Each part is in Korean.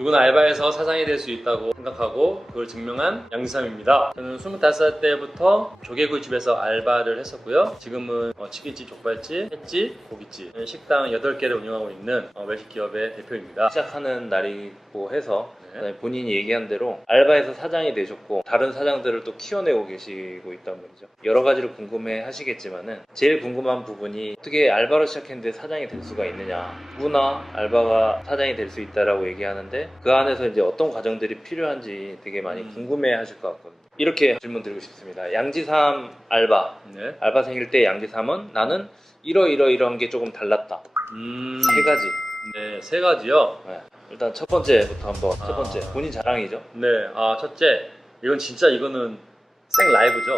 누구나 알바에서 사장이 될 수 있다고 생각하고 그걸 증명한 양지삼입니다. 저는 25살 때부터 조개구이집에서 알바를 했었고요. 지금은 치킨집, 족발집, 횟집, 고깃집, 식당 8개를 운영하고 있는 외식 기업의 대표입니다. 시작하는 날이고 해서 본인이 얘기한 대로 알바에서 사장이 되셨고 다른 사장들을 또 키워내고 계시고 있단 말이죠. 여러 가지를 궁금해 하시겠지만은 제일 궁금한 부분이 어떻게 알바로 시작했는데 사장이 될 수가 있느냐. 누구나 알바가 사장이 될 수 있다라고 얘기하는데 그 안에서 이제 어떤 과정들이 필요한지 되게 많이 궁금해 하실 것 같거든요. 이렇게 질문 드리고 싶습니다. 양지삼 알바. 네. 알바생일 때 양지삼은 나는 이런 게 조금 달랐다. 세 가지. 네, 3가지요. 네. 일단 첫 번째부터 한번. 첫 번째 본인 자랑이죠. 네, 첫째, 이거는 생 라이브죠.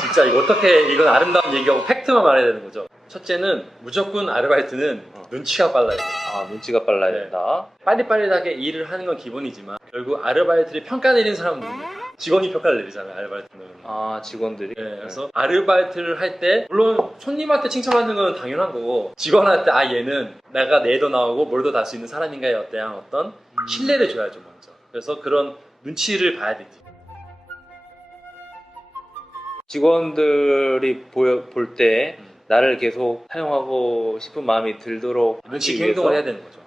진짜 이거 어떻게, 이건 아름다운 얘기하고 팩트만 말해야 되는 거죠. 첫째는 무조건 아르바이트는 눈치가 빨라야 돼요. 눈치가 빨라야 네. 된다. 빠릿빠릿하게 일을 하는 건 기본이지만 결국 아르바이트를 평가 내리는 사람은 누구예요? 직원이 평가를 내리잖아요, 아르바이트는. 직원들이. 네, 그래서 아르바이트를 할 때 물론 손님한테 칭찬받는 건 당연한 거고 직원한테 얘는 내가 내도 나오고 뭘도 달 수 있는 사람인가에 대한 어떤 신뢰를 줘야죠, 먼저. 그래서 그런 눈치를 봐야 되지. 직원들이 볼 때 나를 계속 사용하고 싶은 마음이 들도록 눈치 하기 행동을 위해서? 해야 되는 거죠.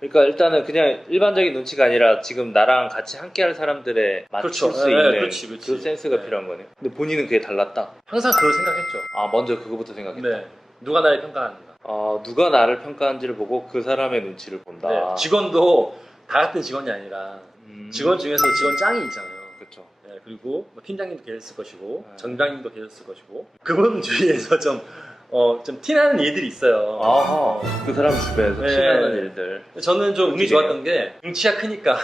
그러니까 일단은 그냥 일반적인 눈치가 아니라 지금 나랑 같이 함께할 사람들에 맞출 그렇죠. 수 네, 있는 그렇지. 그 센스가 네. 필요한 거네요. 근데 본인은 그게 달랐다. 항상 그걸 생각했죠. 먼저 그거부터 생각했다. 네. 누가 나를 평가하는가. 누가 나를 평가하는지를 보고 그 사람의 눈치를 본다. 네. 직원도 다 같은 직원이 아니라 직원 중에서 직원 짱이 있잖아요. 그렇죠. 네, 그리고 팀장님도 계셨을 것이고 네. 정장님도 계셨을 것이고 그분 주위에서 좀 티나는 일들이 있어요. 그 사람 주변에서 네. 티나는 일들. 저는 좀 운이 그게요? 좋았던 게 등치가 크니까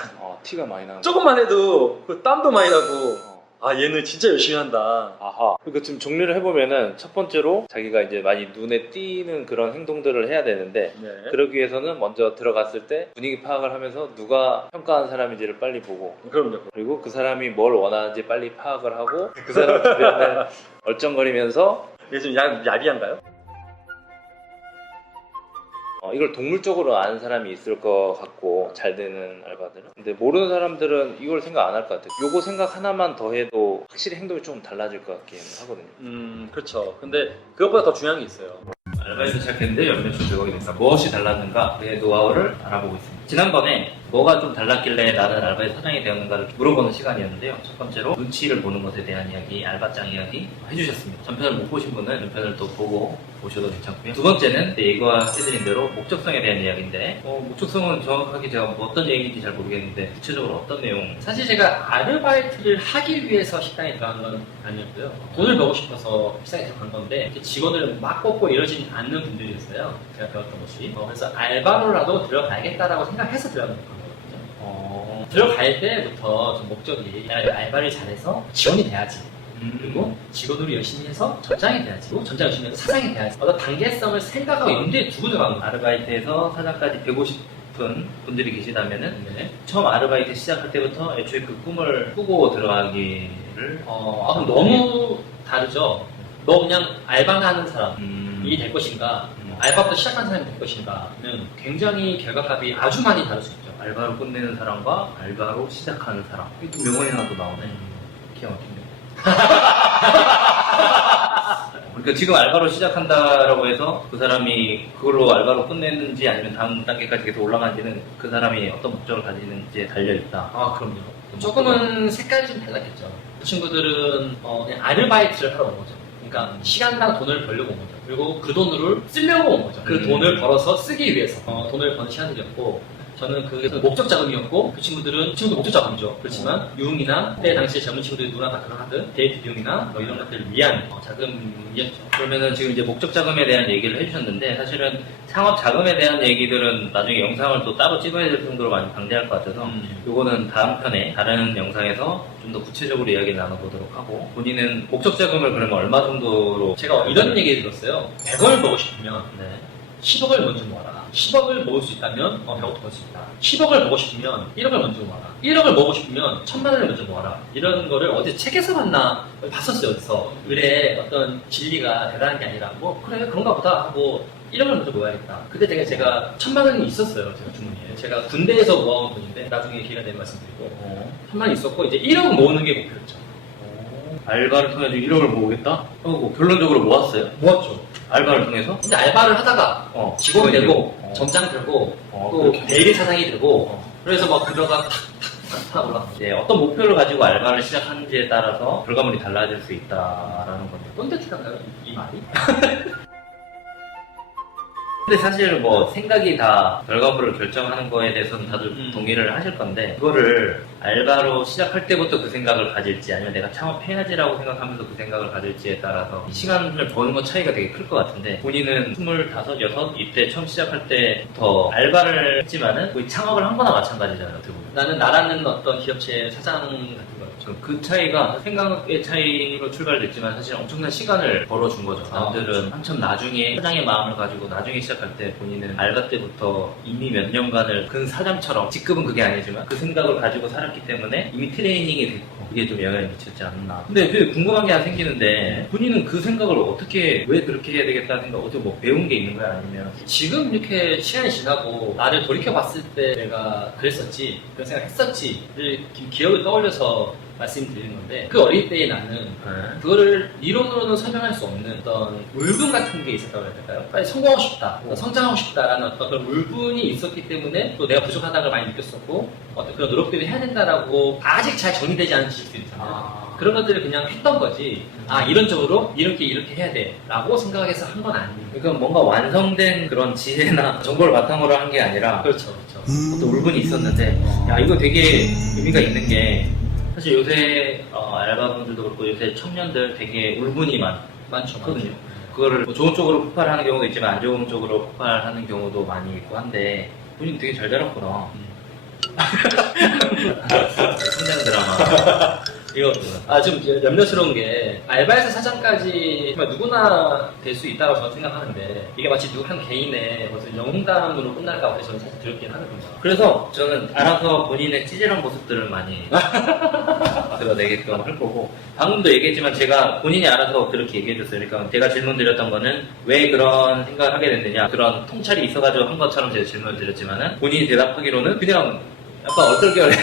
티가 많이 나는. 조금만 해도 그 땀도 많이 나고 얘는 진짜 열심히 한다. 그러니까 지금 정리를 해보면은 첫 번째로 자기가 이제 많이 눈에 띄는 그런 행동들을 해야 되는데 네. 그러기 위해서는 먼저 들어갔을 때 분위기 파악을 하면서 누가 평가하는 사람인지를 빨리 보고 그럼요. 그리고 그 사람이 뭘 원하는지 빨리 파악을 하고 그 사람 주변에 얼쩡거리면서 이게 좀 야비한가요? 이걸 동물적으로 아는 사람이 있을 것 같고 잘 되는 알바들은. 근데 모르는 사람들은 이걸 생각 안 할 것 같아요. 요거 생각 하나만 더 해도 확실히 행동이 좀 달라질 것 같긴 하거든요. 그렇죠. 근데 그것보다 더 중요한 게 있어요. 알바에서 시작했는데 연매출 100억이 됐다. 무엇이 달랐는가? 그 노하우를 알아보고 있습니다. 지난번에 뭐가 좀 달랐길래 나는 알바의 사장이 되었는가를 물어보는 시간이었는데요. 첫 번째로 눈치를 보는 것에 대한 이야기, 알바장 이야기 해주셨습니다. 전편을 못 보신 분은 전편을 또 보고 보셔도 괜찮고요. 두 번째는 예고해드린 대로 목적성에 대한 이야기인데 목적성은 정확하게 제가 어떤 얘기인지 잘 모르겠는데 구체적으로 어떤 내용? 사실 제가 아르바이트를 하기 위해서 식당에 들어간 건 아니었고요. 돈을 벌고 싶어서 식당에 들어간 건데 직원을 막 뽑고 이러진 않는 분들이었어요. 제가 배웠던 것이. 그래서 알바로라도 들어가야겠다라고 생각해서 들어간 거거든요. 들어갈 때부터 좀 목적이 내가 알바를 잘해서 직원이 돼야지. 그리고 직원으로 열심히 해서 전장이 돼야지. 그리고 전장 열심히 해서 사장이 돼야지. 어떤 단계성을 생각하고 염두에 두고 들어간 거예요. 아르바이트에서 사장까지 되고 싶은 분들이 계시다면은 처음 아르바이트 시작할 때부터 애초에 그 꿈을 꾸고 들어가기를 그럼 너무 다르죠. 너 그냥 알바나 하는 사람이 될 것인가, 알바부터 시작한 사람이 될 것인가는 굉장히 결과값이 아주 많이 다를 수 있죠. 알바로 끝내는 사람과 알바로 시작하는 사람. 이게 또 명언이 하나 또 나오네. 기가 막히네. 그러니까 지금 알바로 시작한다라고 해서 그 사람이 그걸로 알바로 끝내는지 아니면 다음 단계까지 계속 올라가는지는 그 사람이 어떤 목적을 가지는지에 달려있다. 그럼요. 조금은 색깔이 좀 달랐겠죠. 그 친구들은 그냥 아르바이트를 하러 온 거죠. 그러니까 시간당 돈을 벌려고 온 거죠. 그리고 그 돈을 쓰려고 온 거죠. 그 돈을 벌어서 쓰기 위해서 돈을 버는 시간들이었고 저는 그게 목적 자금이었고 그 친구들은 목적 자금이죠. 그렇지만 유흥이나 그때 당시에 젊은 친구들이 누구나 다 그런 하듯 데이트 비용이나 이런 것들을 위한 자금이었죠. 그러면은 지금 이제 목적 자금에 대한 얘기를 해주셨는데 사실은 상업 자금에 대한 얘기들은 나중에 영상을 또 따로 찍어야 될 정도로 많이 방대할 것 같아서 요거는 다음 편에 다른 영상에서 좀 더 구체적으로 이야기를 나눠보도록 하고 본인은 목적 자금을 그러면 얼마 정도로 제가 이런 얘기 들었어요. 100원을 벌고 싶으면 10억을 먼저 모아라. 10억을 모을 수 있다면 100억도 벌 수 있다. 10억을 모으고 싶으면 1억을 먼저 모아라. 1억을 모으고 싶으면 1000만 원을 먼저 모아라. 이런 거를 어디 책에서 봤나 봤었어요. 어디서 을의 어떤 진리가 대단한 게 아니라 뭐 그래 그런가 보다 하고 1억을 먼저 모아야겠다. 그때 제가 1000만 원이 있었어요. 제가 주머니에. 제가 군대에서 모아온 돈인데 나중에 기회가 되면 말씀드리고 1000만 원이 있었고 이제 1억 모으는 게 목표였죠. 알바를 통해서 1억을 모으겠다? 하고 결론적으로 모았어요? 모았죠. 알바를 통해서? 근데 알바를 하다가 직원이 되고 점장 되고 또 그렇게. 대리 사장이 되고 그래서 막 급여가 탁탁탁 올라가. 이제 어떤 목표를 가지고 알바를 시작하는지에 따라서 결과물이 달라질 수 있다라는 건데. 꼰대티던가요? 이 말이? 근데 사실 뭐 생각이 다 결과물을 결정하는 거에 대해서는 다들 동의를 하실 건데 그거를 알바로 시작할 때부터 그 생각을 가질지 아니면 내가 창업해야지라고 생각하면서 그 생각을 가질지에 따라서 시간을 버는 것 차이가 되게 클 것 같은데 본인은 25, 6 이때 처음 시작할 때부터 알바를 했지만은 거의 창업을 한 거나 마찬가지잖아요. 어떻게 보면. 나는 나라는 어떤 기업체 사장 같은 거였죠. 그 차이가 생각의 차이로 출발됐지만 사실 엄청난 시간을 벌어준 거죠. 남들은 한참 나중에 사장의 마음을 가지고 나중에 시작할 때 본인은 알바 때부터 이미 몇 년간을 근 사장처럼 직급은 그게 아니지만 그 생각을 가지고 살았기 때문에 이미 트레이닝이 됐고 그게 좀 영향을 미쳤지 않나. 근데 그 궁금한 게 하나 생기는데 본인은 그 생각을 어떻게 왜 그렇게 해야 되겠다는 생각 어떻게 뭐 배운 게 있는 거야 아니면 지금 이렇게 시간이 지나고 나를 돌이켜봤을 때 내가 그랬었지 그런 생각 했었지를 기억을 떠올려서 말씀드리는 건데 그 어릴 때의 나는 그거를 이론으로는 설명할 수 없는 어떤 울분 같은 게 있었다고 해야 될까요? 빨리 성공하고 싶다, 성장하고 싶다라는 어떤 그런 울분이 있었기 때문에 또 내가 부족하다는 걸 많이 느꼈었고 어떤 그런 노력들을 해야 된다라고 아직 잘 정리되지 않은 지식들 있잖아요. 그런 것들을 그냥 했던 거지 이론적으로 이렇게 해야 돼 라고 생각해서 한 건 아니에요. 그러니까 뭔가 완성된 그런 지혜나 정보를 바탕으로 한 게 아니라 그렇죠. 또 울분이 있었는데 야 이거 되게 의미가 있는 게 사실 요새 알바분들도 그렇고 요새 청년들 되게 울분이 많거든요. 그거를 뭐 좋은 쪽으로 폭발하는 경우도 있지만 안 좋은 쪽으로 폭발하는 경우도 많이 있고 한데 본인 되게 잘 자랐구나. 성장 드라마. 이거 좀 염려스러운 게 알바에서 사장까지 정말 누구나 될 수 있다고 저는 생각하는데 이게 마치 누구 한 개인의 무슨 영웅담으로 끝날까 봐 저는 사실 두렵긴 하거든요. 그래서 저는 알아서 본인의 찌질한 모습들을 많이 드러내게끔 할 거고 방금도 얘기했지만 제가 본인이 알아서 그렇게 얘기해줬어요. 그러니까 제가 질문 드렸던 거는 왜 그런 생각을 하게 됐느냐 그런 통찰이 있어가지고 한 것처럼 제가 질문을 드렸지만은 본인이 대답하기로는 그냥 약간 얼떨결에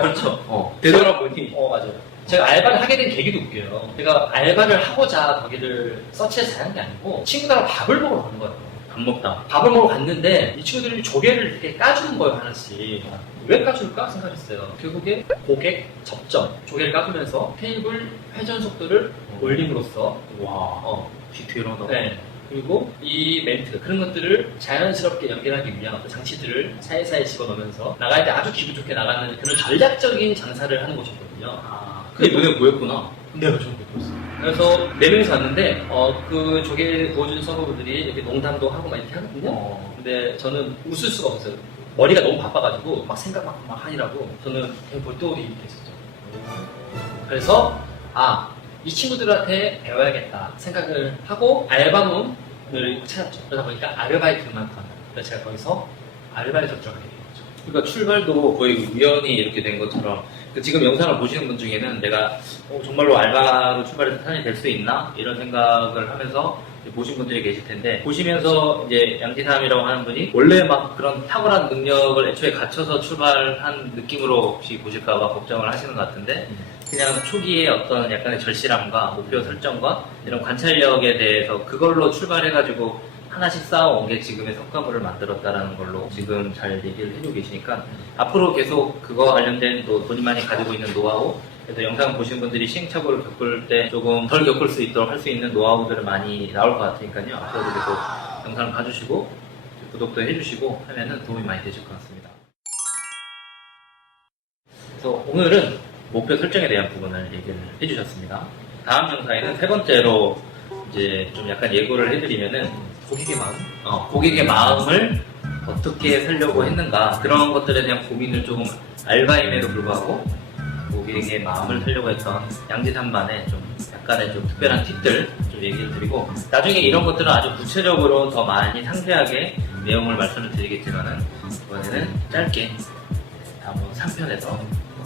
그렇죠. 되돌아보니 맞아요. 제가 알바를 하게 된 계기도 웃겨요. 제가 알바를 하고자 거기를 서치해서 하는 게 아니고 친구들하고 밥을 먹으러 가는 거예요. 밥 먹다. 밥을 먹으러 갔는데 이 친구들이 조개를 이렇게 까주는 거예요, 하나씩. 왜 까줄까 생각했어요. 결국에 고객 접점, 조개를 까주면서 테이블 회전 속도를 올림으로써 와, 디테일하다. 네. 그리고 이 멘트 그런 것들을 자연스럽게 연결하기 위한 그 장치들을 사이사이 집어넣으면서 나갈 때 아주 기분 좋게 나가는 그런 전략적인 장사를 하는 곳이었거든요. 그게 눈에 보였구나. 네, 저는 보였어요. 그래서 4명이서 왔는데 그 조개 구워주는 서버분들이 이렇게 농담도 하고 막 이렇게 하거든요. 근데 저는 웃을 수가 없어요. 머리가 너무 바빠가지고 막 생각 막 하느라고 저는 그냥 볼도리 이렇게 했었죠. 그래서 이 친구들한테 배워야겠다 생각을 하고 알바몬을 찾았죠. 그러다 보니까 아르바이트만 하는. 그래서 제가 거기서 아르바이트로 들어가게 된 거죠. 그러니까 출발도 거의 우연히 이렇게 된 것처럼 지금 영상을 보시는 분 중에는 내가 정말로 알바로 출발해서 사장이 될 수 있나? 이런 생각을 하면서 보신 분들이 계실 텐데 보시면서 이제 양지삼이라고 하는 분이 원래 막 그런 탁월한 능력을 애초에 갖춰서 출발한 느낌으로 혹시 보실까봐 걱정을 하시는 것 같은데 그냥 초기에 어떤 약간의 절실함과 목표 설정과 이런 관찰력에 대해서 그걸로 출발해가지고 하나씩 쌓아온 게 지금의 성과물을 만들었다라는 걸로 지금 잘 얘기를 해주고 계시니까 앞으로 계속 그거 관련된 또 본인만이 가지고 있는 노하우 그래서 영상 보시는 분들이 시행착오를 겪을 때 조금 덜 겪을 수 있도록 할 수 있는 노하우들을 많이 나올 것 같으니까요. 앞으로도 계속 영상을 봐주시고 구독도 해주시고 하면은 도움이 많이 되실 것 같습니다. 그래서 오늘은 목표 설정에 대한 부분을 얘기를 해주셨습니다. 다음 영상에는 세 번째로 이제 좀 약간 예고를 해드리면은 고객의 마음? 고객의 마음을 어떻게 살려고 했는가 그런 것들에 대한 고민을 조금 알바임에도 불구하고 고객의 마음을 살려고 했던 양지삼만의 좀 약간의 좀 특별한 팁들 좀 좀 얘기를 드리고 나중에 이런 것들은 아주 구체적으로 더 많이 상세하게 내용을 말씀을 드리겠지만은 이번에는 짧게 다음 3편에서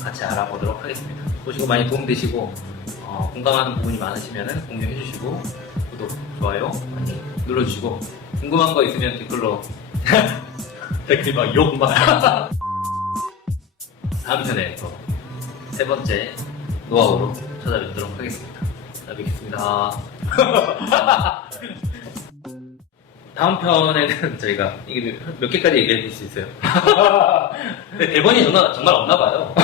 같이 알아보도록 하겠습니다. 보시고 많이 도움되시고 공감하는 부분이 많으시면 공유해 주시고 구독, 좋아요 많이 눌러주시고 궁금한 거 있으면 댓글로 댓글 막 욕 막 다음 편에 또 세 번째 노하우로 찾아뵙도록 하겠습니다. 뵙겠습니다. 다음 편에는 저희가 이게 몇 개까지 얘기해 줄 수 있어요? 근데 대본이 정말 없나 봐요.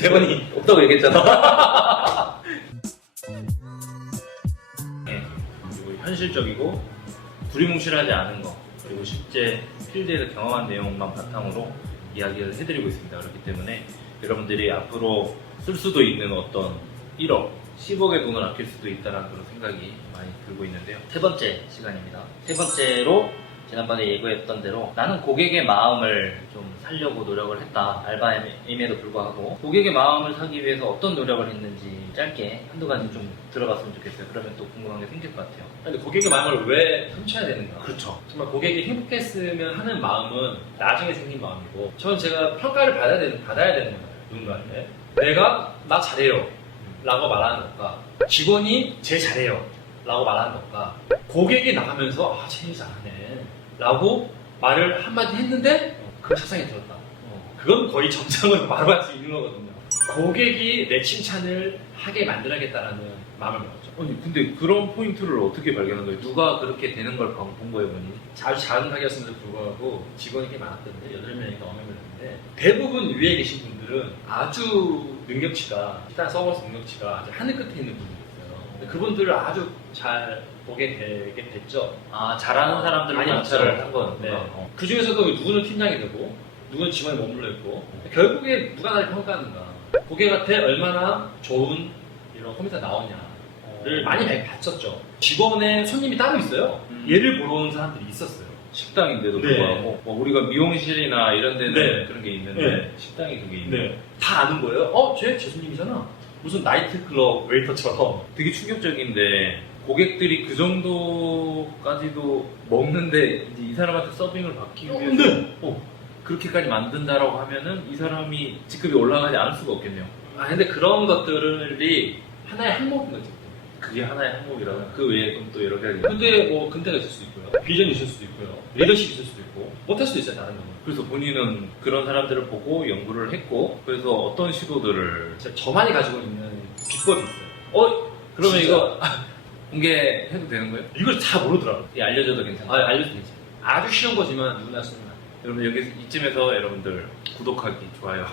대본이 없다고 얘기했잖아. 네, 그리고 현실적이고 두리뭉실하지 않은 거 그리고 실제 필드에서 경험한 내용만 바탕으로 이야기를 해드리고 있습니다. 그렇기 때문에 여러분들이 앞으로 쓸 수도 있는 어떤 1억, 10억의 돈을 아낄 수도 있다는 그런 생각이 많이 들고 있는데요. 세 번째 시간입니다. 세 번째로 지난번에 예고했던 대로 나는 고객의 마음을 좀 살려고 노력을 했다. 알바임에도 불구하고 고객의 마음을 사기 위해서 어떤 노력을 했는지 짧게 한두 가지 좀 들어봤으면 좋겠어요. 그러면 또 궁금한 게 생길 것 같아요. 근데 고객의 마음을 왜 훔쳐야 되는가? 그렇죠. 정말 고객이 행복했으면 하는 마음은 나중에 생긴 마음이고, 저는 제가 평가를 받아야 되는 거예요. 누군가한테 내가 나 잘해요 라고 말하는 것과 직원이 쟤 잘해요 라고 말하는 것과 고객이 나가면서 쟤 잘하네 라고 말을 한마디 했는데 그걸 세상에 들었다. 그건 거의 정상으로 바로 할 수 있는 거거든요. 고객이 내 칭찬을 하게 만들어야겠다라는 마음을 먹었죠. 아니 근데 그런 포인트를 어떻게 발견한 거예요? 누가 그렇게 되는 걸 본 거예요, 본인이? 아주 작은 가게였음에도 불구하고 직원이 꽤 많았던데 8명인가 9명이었는데 대부분 위에 계신 분들은 아주 능력치가 일단 서버스 능력치가 아주 하늘 끝에 있는 분들이었어요. 근데 그분들을 아주 잘 보게 되게 됐죠. 잘하는 사람들을 많이 관찰을 왔죠. 한 거구나. 네. 그 중에서도 누구는 팀장이 되고 누구는 직원에 머물러 있고 결국에 누가 나를 평가하는가 고객한테 얼마나 좋은 이런 컴퓨터 나오냐를 많이 봤었죠. 직원의 손님이 따로 있어요. 얘를 보러 오는 사람들이 있었어요. 식당인데도 네. 불구하고 우리가 미용실이나 이런 데는 네. 그런 게 있는데 네. 식당이 그게 있는 네. 다 아는 거예요. 쟤 손님이잖아. 무슨 나이트클럽 웨이터처럼. 되게 충격적인데 고객들이 그 정도까지도 먹는데 이제 이 사람한테 서빙을 받기 위해서 네. 그렇게까지 만든다라고 하면은 이 사람이 직급이 올라가지 않을 수가 없겠네요. 근데 그런 것들이 하나의 항목인 거죠. 그게 하나의 항목이라면 그 외에 그럼 또 여러 가지. 근데 뭐 근태가 있을 수도 있고요. 비전이 있을 수도 있고요. 리더십이 있을 수도 있고 못할 수도 있어요. 다른 경우는. 그래서 본인은 그런 사람들을 보고 연구를 했고 그래서 어떤 시도들을 진짜 저만이 가지고 있는 비법이 있어요. 그러면 진짜. 이거 공개해도 되는 거예요? 이걸 다 모르더라고요. 예, 알려줘도 괜찮아요. 알려도 괜찮아요. 아주 쉬운 거지만 누구나 쓰는 거예요. 여러분 여기 이쯤에서 여러분들 구독하기, 좋아요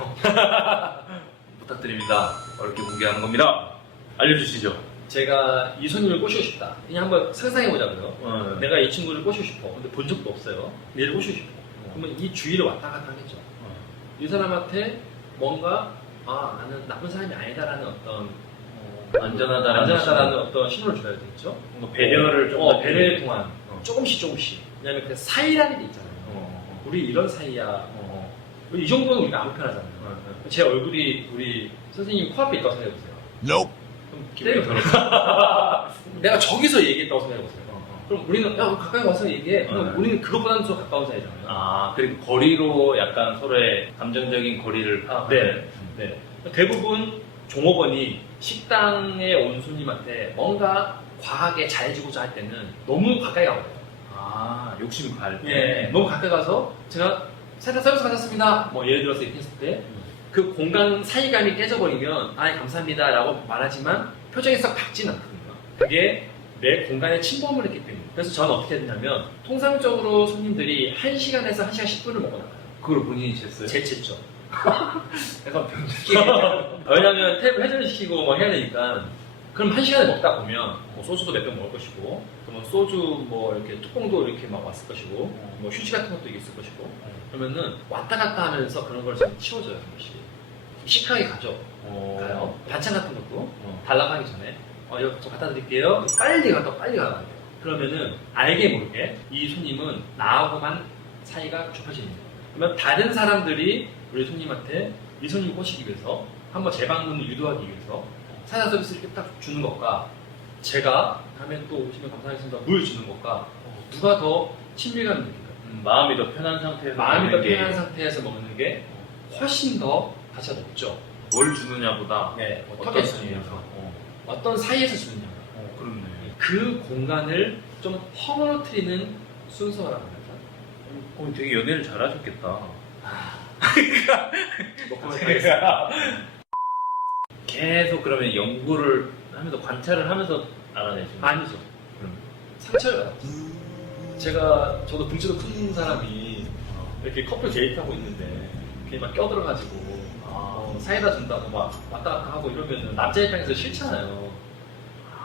부탁드립니다. 어렵게 공개하는 겁니다. 알려주시죠. 제가 이 손님을 꼬시고 싶다. 그냥 한번 상상해보자고요. 내가 이 친구를 꼬시고 싶어. 근데 본 적도 없어요. 얘를 꼬시고 싶어. 그러면 이 주위를 왔다 갔다 하겠죠. 이 사람한테 뭔가 나는 나쁜 사람이 아니다라는 어떤 안전하다라는 어떤 신호를 줘야 되겠죠. 뭔가 배려를 좀 배려를 통한 조금씩. 왜냐면 그 사이라는 게 있잖아요. 우리 이런 사이야. 이 정도는 우리가 아무 편하잖아요. 제 얼굴이 우리 선생님 코앞에 있다고 생각해보세요. 그럼 기분이 더럽죠. 내가 저기서 얘기했다고 생각해보세요. 그럼 우리는 가까이 와서 얘기해. 그럼 우리는 그것보다는 더 가까운 사이잖아요. 그리고 거리로 약간 서로의 감정적인 거리를 파악하는. 네. 대부분 종업원이 식당에 온 손님한테 뭔가 과하게 잘해주고자 할 때는 너무 가까이 가거든요. 욕심이 갈 때. 네. 너무 가까이 가서 제가 살짝 서비스 받았습니다. 뭐 예를 들어서 이렇게 했을 때 그 공간 사이감이 깨져버리면 감사합니다 라고 말하지만 표정이 썩 밝진 않거든요. 그게 내 공간에 침범을 했기 때문에. 그래서 저는 어떻게 했냐면 통상적으로 손님들이 1시간에서 1시간 10분을 먹어나가요. 그걸 본인이 쟀어요? 쟀죠. 약간 병들게. 왜냐면 탭을 회전시키고 뭐 해야 되니까. 그럼 1시간에 먹다 보면 뭐 소주도 몇 병 먹을 것이고, 그러면 소주 뭐 이렇게 뚜껑도 이렇게 막 왔을 것이고, 뭐 휴지 같은 것도 있을 것이고, 그러면은 왔다 갔다 하면서 그런 걸 좀 치워줘요, 한 번씩. 시크하게 가요. 반찬 같은 것도 달라고 하기 전에 이거 좀 갖다 드릴게요. 빨리 가야 돼요. 그러면은 알게 모르게 이 손님은 나하고만 사이가 좁혀지는 거예요. 그러면 다른 사람들이 우리 손님한테 이 손님을 꼬시기 위해서 한번 재방문을 유도하기 위해서 사자 서비스를 이렇게 딱 주는 것과 제가 다음에 또 오시면 감사하겠습니다. 물 주는 것과 누가 더 친밀감을 느낄까요? 마음이 더 편한 상태에서 마음이 더 먹는 게 편한 상태에서 먹는 게 훨씬 더 가치가 높죠. 뭘 주느냐보다 네, 어떤 어떻게 사이에서 주느냐, 어떤 사이에서 주느냐. 그렇네. 그 공간을 좀 허물어뜨리는 순서라고 할까? 되게 연애를 잘하셨겠다. 먹고만 계속 그러면 연구를 하면서 관찰을 하면서 알아내시는 거예요? 아니죠. 상처를 받았죠. 저도 등치도 큰 사람이 이렇게 커플 데이트하고 있는데 괜히 막 껴들어가지고 사이다 준다고 막 왔다 갔다 하고 이러면 남자 입장에서 싫잖아요.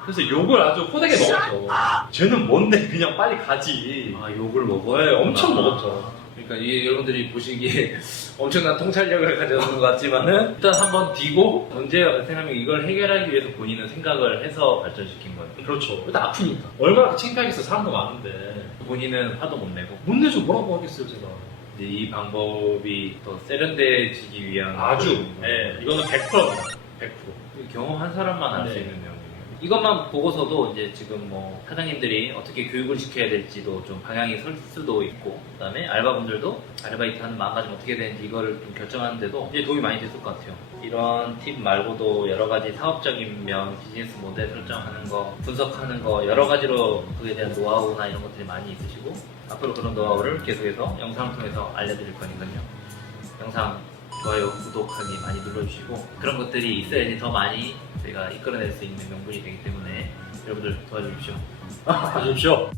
그래서 욕을 아주 호되게 먹었죠. 쟤는 뭔데 그냥 빨리 가지. 욕을 먹어요? 네, 엄청 먹었죠. 그러니까 이 여러분들이 보시기에 엄청난 통찰력을 가져오는 것 같지만은 일단 한번 뒤고 문제가 발생하면 이걸 해결하기 위해서 본인은 생각을 해서 발전시킨 거예요. 그렇죠. 일단 아프니까. 얼마나 창피하겠어. 사람도 많은데. 본인은 화도 못 내고 못 내줘 뭐라고 하겠어요 제가. 이제 이 방법이 더 세련돼지기 위한 아주. 그런 네, 이거는 100%입니다. 100%. 경험한 사람만 알 수 네. 있는 내용이에요. 이것만 보고서도 이제 지금 뭐 사장님들이 어떻게 교육을 시켜야 될지도 좀 방향이 설 수도 있고, 그다음에 알바분들도 아르바이트 하는 마음가짐 어떻게 되는지 이거를 좀 결정하는데도 이제 도움이 많이 됐을 것 같아요. 이런 팁 말고도 여러 가지 사업적인 면, 비즈니스 모델 설정하는 거, 분석하는 거 여러 가지로 그에 대한 노하우나 이런 것들이 많이 있으시고 앞으로 그런 노하우를 계속해서 영상을 통해서 알려드릴 거니까요. 영상 좋아요, 구독하기 많이 눌러주시고 그런 것들이 있어야지 더 많이 저희가 이끌어낼 수 있는 명분이 되기 때문에 여러분들 도와주십시오. 가십시오.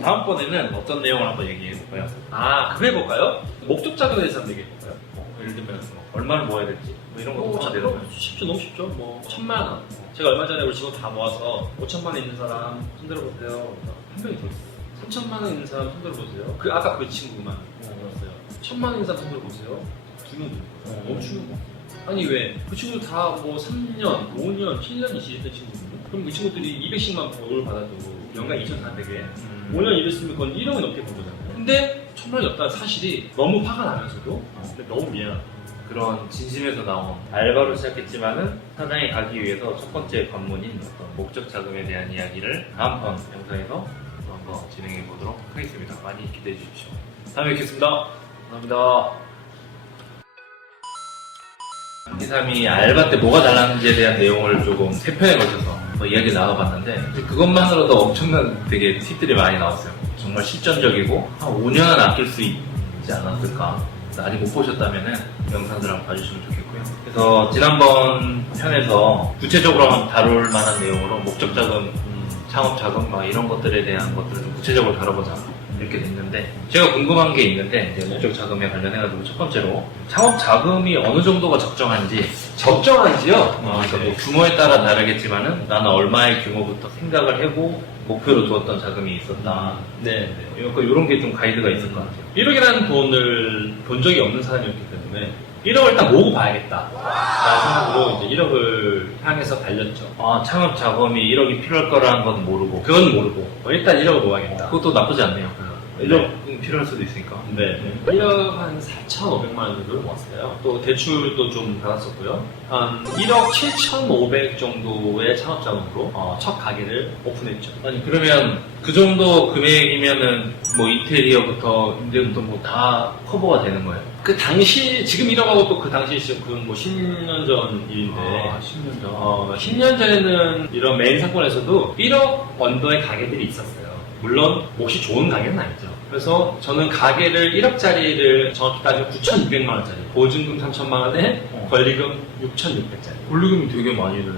다음번에는 어떤 내용을 한번 얘기해볼까요? 그거 해볼까요? 목적자에 대해서 한번 얘기해볼까요? 예를 들면 얼마를 모아야 될지 뭐 이런 것도 같이 내려면 쉽죠, 너무 쉽죠. 뭐 1,000만 원. 제가 얼마 전에 우리 직원 다 모아서 5천만 원 있는 사람 손들어 보세요. 한 명이 더 있어요. 3천만 원 있는 사람 손들어 보세요. 아까 그 친구만 들었어요. 1,000만 원 있는 사람 손들어 보세요. 2명 들었어요. 멈추는 거. 아니 왜? 그 친구들 다 뭐 3년, 5년, 7년 이시했던 친구들. 그럼 그 친구들이 200씩만 벌을 받아도 연간 2,400에 5년 일했으면 그건 1억이 넘게 번 거잖아요. 근데 1,000만 원이 없다는 사실이 너무 화가 나면서도 근데 너무 미안하다. 그런 진심에서 나온 알바로 시작했지만은 사장에 가기 위해서 첫 번째 관문인 어떤 목적 자금에 대한 이야기를 다음번 영상에서 또 한번 진행해 보도록 하겠습니다. 많이 기대해 주십시오. 다음에 뵙겠습니다. 감사합니다. 이 사람이 알바 때 뭐가 달랐는지에 대한 내용을 조금 세 편에 걸쳐서 이야기를 나눠봤는데 그것만으로도 엄청난 되게 팁들이 많이 나왔어요. 정말 실전적이고 한 5년은 아낄 수 있지 않았을까. 아직 못 보셨다면은 영상들 한번 봐주시면 좋겠고요. 그래서 지난번 편에서 구체적으로 한번 다룰 만한 내용으로 목적 자금, 창업 자금 막 이런 것들에 대한 것들을 좀 구체적으로 다뤄보자 이렇게 됐는데 제가 궁금한 게 있는데 이제 목적 자금에 관련해가지고 첫 번째로 창업 자금이 어느 정도가 적정한지 적정한지요? 그러니까 뭐 규모에 따라 다르겠지만은 나는 얼마의 규모부터 생각을 하고 목표로 두었던 자금이 있었다. 네. 이런 게 좀 가이드가 있을 것 같아요. 1억이라는 돈을 본 적이 없는 사람이었기 때문에 1억을 일단 모으고 봐야겠다 라는 생각으로 이제 1억을 향해서 달렸죠. 창업 자금이 1억이 필요할 거라는 건 모르고 그건 모르고 일단 1억을 모아야겠다. 그것도 나쁘지 않네요. 1억은 필요할 수도 있으니까. 네. 1억 한 4,500만 원 정도를 모았어요. 또 대출도 좀 받았었고요. 한 1억 7,500 정도의 창업자금으로 첫 가게를 오픈했죠. 아니 그러면 그 정도 금액이면은 뭐 인테리어부터 임대부터 뭐 다 커버가 되는 거예요? 그 당시 지금 1억하고 또 그 당시 시점 그건 뭐 10년 전 일인데 10년 전. 10년 전에는 이런 메인 상권에서도 1억 언더의 가게들이 있었어요. 물론 몫이 좋은 가게는 아니죠. 그래서 저는 가게를 1억짜리를 정확히 따지면 9,200만 원짜리, 보증금 3,000만 원에 권리금 6,600짜리. 권리금이 되게 많이 드네.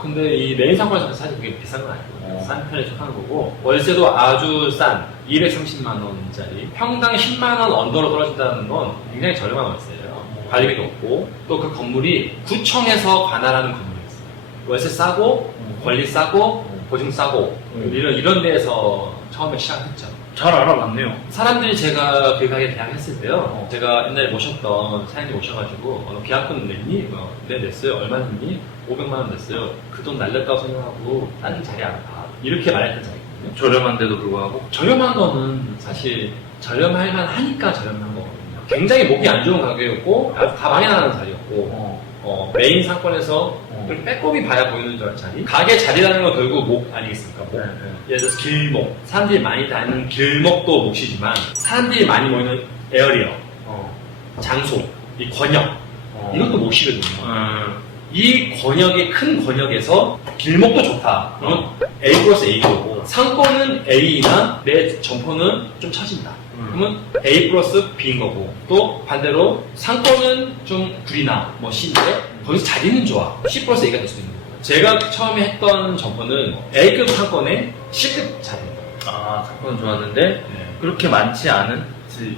근데 이 메인 상권에서 사실 그게 비싼 건 아니고 싼 편에 속하는 거고 월세도 아주 싼 230만 원짜리 평당 10만 원 언더로 떨어진다는 건 굉장히 저렴한 월세예요. 관리비도 없고 또 그 건물이 구청에서 관할하는 건물이었어요. 월세 싸고 권리 싸고 보증 싸고 이런 데에서 처음에 시작했죠. 잘 알아봤네요. 사람들이 제가 그 가게 계약했을 때요. 제가 옛날에 모셨던 사장님 오셔가지고 계약금 냈니? 네 냈어요. 얼마 냈니? 500만 원 냈어요. 그 돈 날렸다고 생각하고 다른 자리 안 가. 이렇게 말했던 자리거든요. 저렴한데도 불구하고 저렴한 거는 사실 저렴할 만하니까 저렴한 거거든요. 굉장히 목이 안 좋은 가격이었고 다 많이 나가는 자리였고 메인 상권에서 그럼 빼꼼히 봐야 보이는 자리. 가게 자리라는 건 결국 목 아니겠습니까? 목. 예를 들어서 길목. 사람들이 많이 다니는 길목도 몫이지만 사람들이 많이 모이는 에어리어, 장소, 이 권역 이것도 몫이거든요. 이 권역의 큰 권역에서 길목도 좋다. 그러면 A 플러스 A고 상권은 A나 내 점포는 좀 처진다. 그러면 A 플러스 B인 거고 또 반대로 상권은 좀 구리나 뭐 C인데 거기서 자리는 좋아. C 플러스 A가 될 수도 있는 거예요. 제가 처음에 했던 점포는 A급 상권에 C급 자리입니다. 아, 사건은 좋았는데 그렇게 많지 않은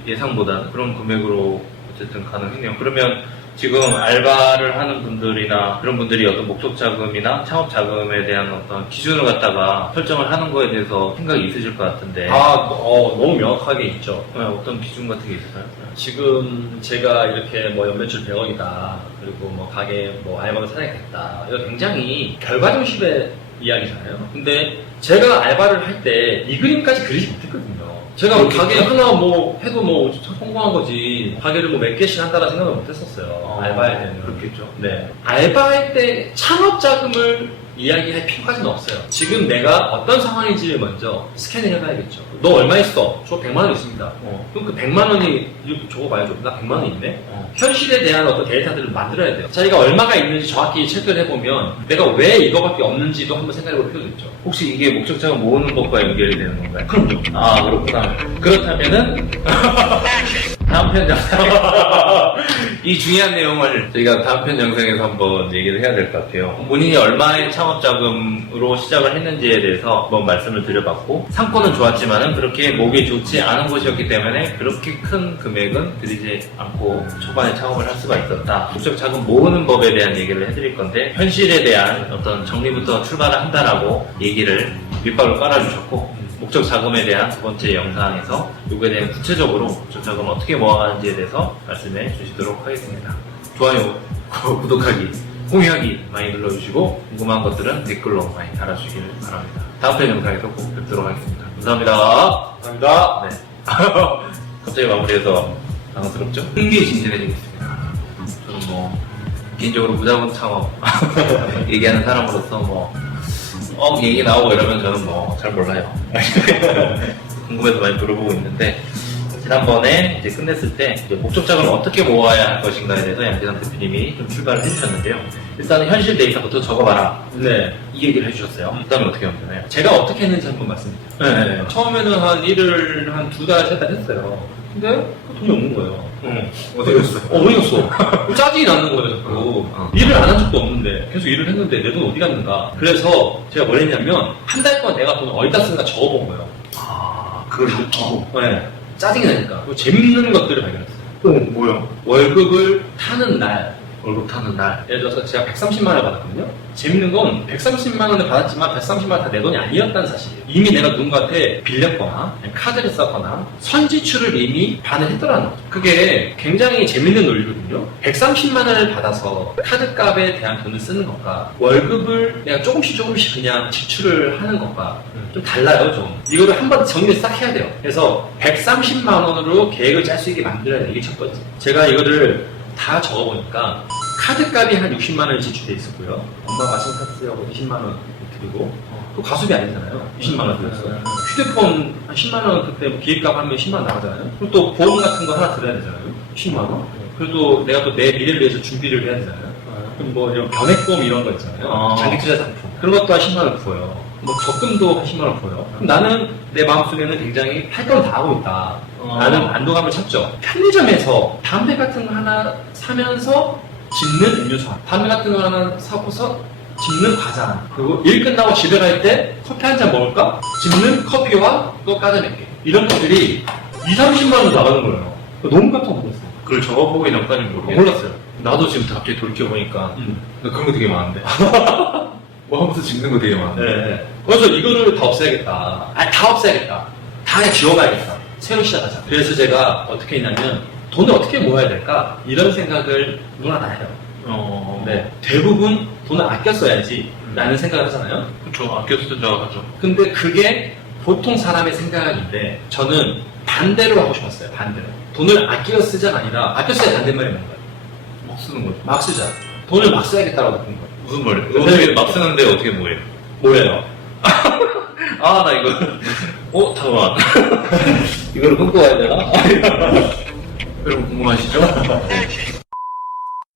예상보다는 그런 금액으로 어쨌든 가능했네요. 그러면 지금 알바를 하는 분들이나 그런 분들이 어떤 목적 자금이나 창업 자금에 대한 어떤 기준을 갖다가 설정을 하는 거에 대해서 생각이 있으실 것 같은데 너무 명확하게 있죠. 어떤 기준 같은 게 있을까요? 지금 제가 이렇게 뭐 연매출 100억이다. 그리고 뭐 가게 뭐 알바로 사장이 됐다. 이거 굉장히 결과중심의 이야기잖아요. 근데 제가 알바를 할 때 이 그림까지 그리지 못했거든요. 제가 뭐 가게 하나 뭐 해도 뭐 성공한 거지 가게를 뭐 몇 개씩 한다라 생각을 못했었어요. 알바할 때는. 그렇겠죠. 네. 알바할 때 창업 자금을 이야기할 필요까지는 없어요. 지금 내가 어떤 상황인지를 먼저 스캔을 해봐야겠죠. 너 얼마 있어? 저 100만 원 있습니다. 그럼 그 100만 원이 이렇게 적어봐야죠. 나 100만 원 있네? 현실에 대한 어떤 데이터들을 만들어야 돼요. 자기가 얼마가 있는지 정확히 체크를 해보면 내가 왜 이거밖에 없는지도 한번 생각해볼 필요도 있죠. 혹시 이게 목적 자금 모으는 것과 연결이 되는 건가요? 그럼요. 아, 그렇구나. 그렇다면은 다음 편 영상 이 중요한 내용을 저희가 다음 편 영상에서 한번 얘기를 해야 될 것 같아요. 본인이 얼마의 창업 자금으로 시작을 했는지에 대해서 한번 말씀을 드려봤고 상권은 좋았지만은 그렇게 목이 좋지 않은 곳이었기 때문에 그렇게 큰 금액은 들이지 않고 초반에 창업을 할 수가 있었다. 목적 자금 모으는 법에 대한 얘기를 해드릴 건데 현실에 대한 어떤 정리부터 출발을 한다라고 얘기를 밑밥을 깔아주셨고 목적 자금에 대한 두 번째 영상에서 이거에 대한 구체적으로 목적 자금을 어떻게 모아가는지에 대해서 말씀해 주시도록 하겠습니다. 좋아요, 구독하기, 공유하기 많이 눌러주시고 궁금한 것들은 댓글로 많이 달아주시길 바랍니다. 다음 편 영상에서 꼭 뵙도록 하겠습니다. 감사합니다. 감사합니다. 네. 갑자기 마무리해서 당황스럽죠? 흥미진진해지겠습니다. 저는 뭐 개인적으로 무자본 창업 얘기하는 사람으로서 얘기 나오고 이러면 저는 잘 몰라요. 궁금해서 많이 물어보고 있는데, 지난번에 이제 끝냈을 때, 이제 목적 자금을 어떻게 모아야 할 것인가에 대해서 양재상 대표님이 좀 출발을 해주셨는데요. 일단은 현실 데이터부터 적어봐라. 네. 이 얘기를 해주셨어요. 그 다음에 어떻게 하면 되나요? 제가 어떻게 했는지 한번 말씀드릴게요. 네. 처음에는 한 일을 한 2달, 3달 했어요. 근데 돈이 없는 거예요. 어디 갔어요? 어디 갔어? 짜증이 나는 거예요, 자꾸. 일을 안 한 적도 없는데, 계속 일을 했는데 내 돈 어디 갔는가. 그래서 제가 뭘 했냐면, 한 달 동안 내가 돈을 어디다 쓰는가 적어본 거예요. 그걸 느끼고. 네. 짜증이 나니까. 그리고 재밌는 것들을 발견했어요. 뭐요? 월급을 타는 날. 월급 타는 날. 예를 들어서 제가 130만 원을 받았거든요. 재밌는 건 130만 원을 받았지만 130만 원 다 내 돈이 아니었다는 사실이에요. 이미 내가 누군가한테 빌렸거나 카드를 썼거나 선지출을 이미 반을 했더라는 거죠. 그게 굉장히 재밌는 논리거든요. 130만 원을 받아서 카드값에 대한 돈을 쓰는 것과 월급을 내가 조금씩 그냥 지출을 하는 것과 좀 달라요, 좀. 이거를 한번 정리를 싹 해야 돼요. 그래서 130만 원으로 계획을 짤 수 있게 만들어야 돼요. 이게 첫 번째. 제가 이거를 다 적어보니까 카드값이 한 60만 원이 지출돼 있었고요. 엄마 마신카드하고 20만 원 드리고 또 가수비 아니잖아요. 20만 원 들었어요. 휴대폰 한 10만 원 그때 뭐 기획값 하면 10만 원 나가잖아요. 그리고 또 보험 같은 거 하나 들어야 되잖아요. 10만 원. 그래도 내가 또 내 미래를 위해서 준비를 해야 되잖아요. 그럼 뭐 이런 변액보험 이런 거 있잖아요. 장기투자 상품. 그런 것도 한 10만 원 부어요. 뭐 적금도 한 10만 원 부어요. 그럼 나는 내 마음속에는 굉장히 할 건 다 하고 있다. 나는 안도감을 찾죠. 편의점에서 담배 같은 거 하나 사면서 집는 음료수 하나, 담배 같은 거 하나 사고서 집는 과자 하나, 그리고 일 끝나고 집에 갈 때 커피 한 잔 먹을까? 집는 커피와 또 까자 몇 개. 이런 것들이 20-30만 원 나가는 거예요. 너무 깜짝 놀랐어요. 그걸 적어보고 있는까지는 모르겠어요. 몰랐어요. 나도 지금 갑자기 돌이켜보니까 나 그런 거 되게 많은데. 뭐 하면서 찍는 거 되게 많은데. 네. 그래서 이거를 다 없애야겠다. 아니, 다 없애야겠다. 다 그냥 지워봐야겠다. 새로 시작하자. 그래서 제가 어떻게 했냐면, 돈을 어떻게 모아야 될까? 이런 생각을 누구나 다 해요. 네. 대부분 돈을 아껴 써야지 라는 생각을 하잖아요. 그쵸. 아껴 쓰자 하죠. 근데 그게 보통 사람의 생각인데, 저는 반대로 하고 싶었어요. 반대로. 돈을 아껴 쓰자가 아니라, 아껴 써야 반대말이 뭔가요? 막 쓰는 거죠. 막 쓰자. 돈을 막 써야겠다라고 느낀 거예요. 무슨 말이야? 어떻게 막 쓰는데 어떻게 뭐예요? 뭐예요? 아, 나 이거. 잠깐만. 이거를 끊고 가야 되나? 여러분 궁금하시죠?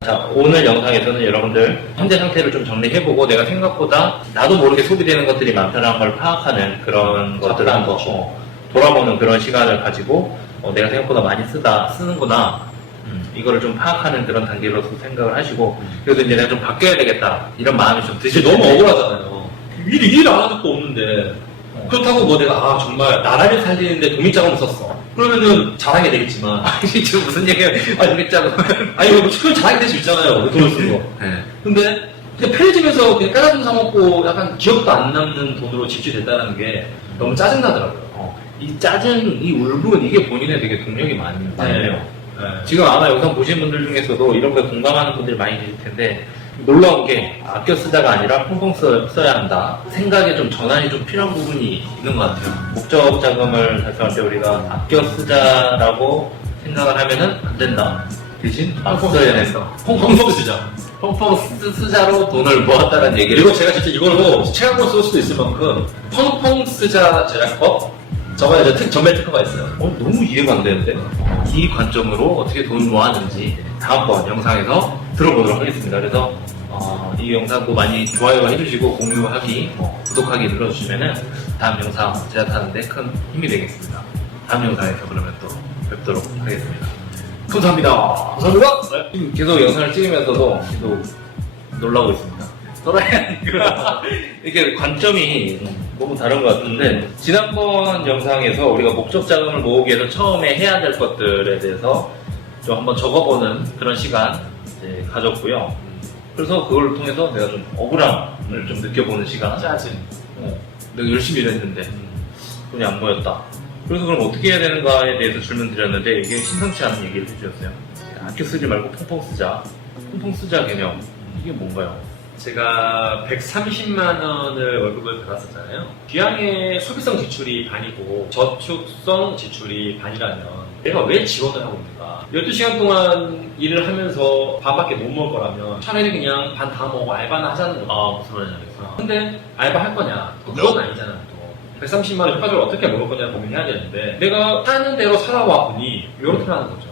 자, 오늘 영상에서는 여러분들 현재 상태를 좀 정리해보고 내가 생각보다 나도 모르게 소비되는 것들이 많다는 걸 파악하는 그런 것들을 한번 돌아보는 그런 시간을 가지고 내가 생각보다 많이 쓰는구나. 이거를 좀 파악하는 그런 단계로서 생각을 하시고 그래도 이제 내가 좀 바뀌어야 되겠다 이런 마음이 좀 드실 너무 텐데 억울하잖아요. 일 안 하는 것도 없는데 그렇다고 뭐 내가 정말 나라를 살리는데 독립자금을 썼어. 그러면은 자랑이 되겠지만 지금 무슨 얘기예요? 독립자금. 아니 뭐 그건 자랑이 될 수 있잖아요. 그 돈을 쓰고. 네. 근데 그냥 편의점에서 그냥 까다좀 사 먹고 약간 기억도 안 남는 돈으로 지출됐다는 게 너무 짜증나더라고요. 이 짜증, 이 울분 이게 본인에 되게 동력이 많네요. 네. 지금 아마 영상 보신 분들 중에서도 이런 거에 공감하는 분들이 많이 계실 텐데 놀라운 게 아껴 쓰자가 아니라 펑펑 써야 한다. 생각에 좀 전환이 좀 필요한 부분이 있는 것 같아요. 목적 자금을 달성할 때 우리가 아껴 쓰자라고 생각을 하면은 안 된다. 대신 막 써야 된다. 펑펑 쓰자. 펑펑 쓰자로 돈을 모았다는 얘기를. 그리고 제가 진짜 이걸로 책 한 권 쓸 수도 있을 만큼 펑펑 쓰자 제작법 저번에 이제 전매 특허가 있어요. 너무 이해가 안 되는데 이 관점으로 어떻게 돈을 모았는지 다음번 영상에서 들어보도록 하겠습니다. 그래서 이 영상도 많이 좋아요 해주시고 공유하기, 구독하기 눌러주시면은 다음 영상 제작하는데 큰 힘이 되겠습니다. 다음 영상에서 그러면 또 뵙도록 하겠습니다. 감사합니다. 감사합니다. 지금 계속 영상을 찍으면서도 계속 놀라고 있습니다. 이게 관점이 너무 다른 것 같은데 지난번 영상에서 우리가 목적 자금을 모으기 위해서 처음에 해야 될 것들에 대해서 좀 한번 적어보는 그런 시간 이제 가졌고요. 그래서 그걸 통해서 내가 좀 억울함을 좀 느껴보는 시간. 짜증. 내가 열심히 일했는데 돈이 안 모였다. 그래서 그럼 어떻게 해야 되는가에 대해서 질문 드렸는데 이게 심상치 않은 얘기를 해주셨어요. 아껴 쓰지 말고 펑펑 쓰자. 펑펑 쓰자 개념. 이게 뭔가요? 제가 130만 원을 월급을 받았었잖아요. 귀향의 소비성 지출이 반이고 저축성 지출이 반이라면 내가 왜 지원을 하고 있는가? 12시간 동안 일을 하면서 반밖에 못 먹을 거라면 차라리 그냥 반 다 먹고 알바나 하자는 거죠. 무슨 말인지 알겠어. 근데 알바 할 거냐? 그건 아니잖아. 또 130만 원 효과적으로 어떻게 먹을 거냐 고민해야 되는데 내가 하는 대로 살아와 보니 이렇게 하는 거죠.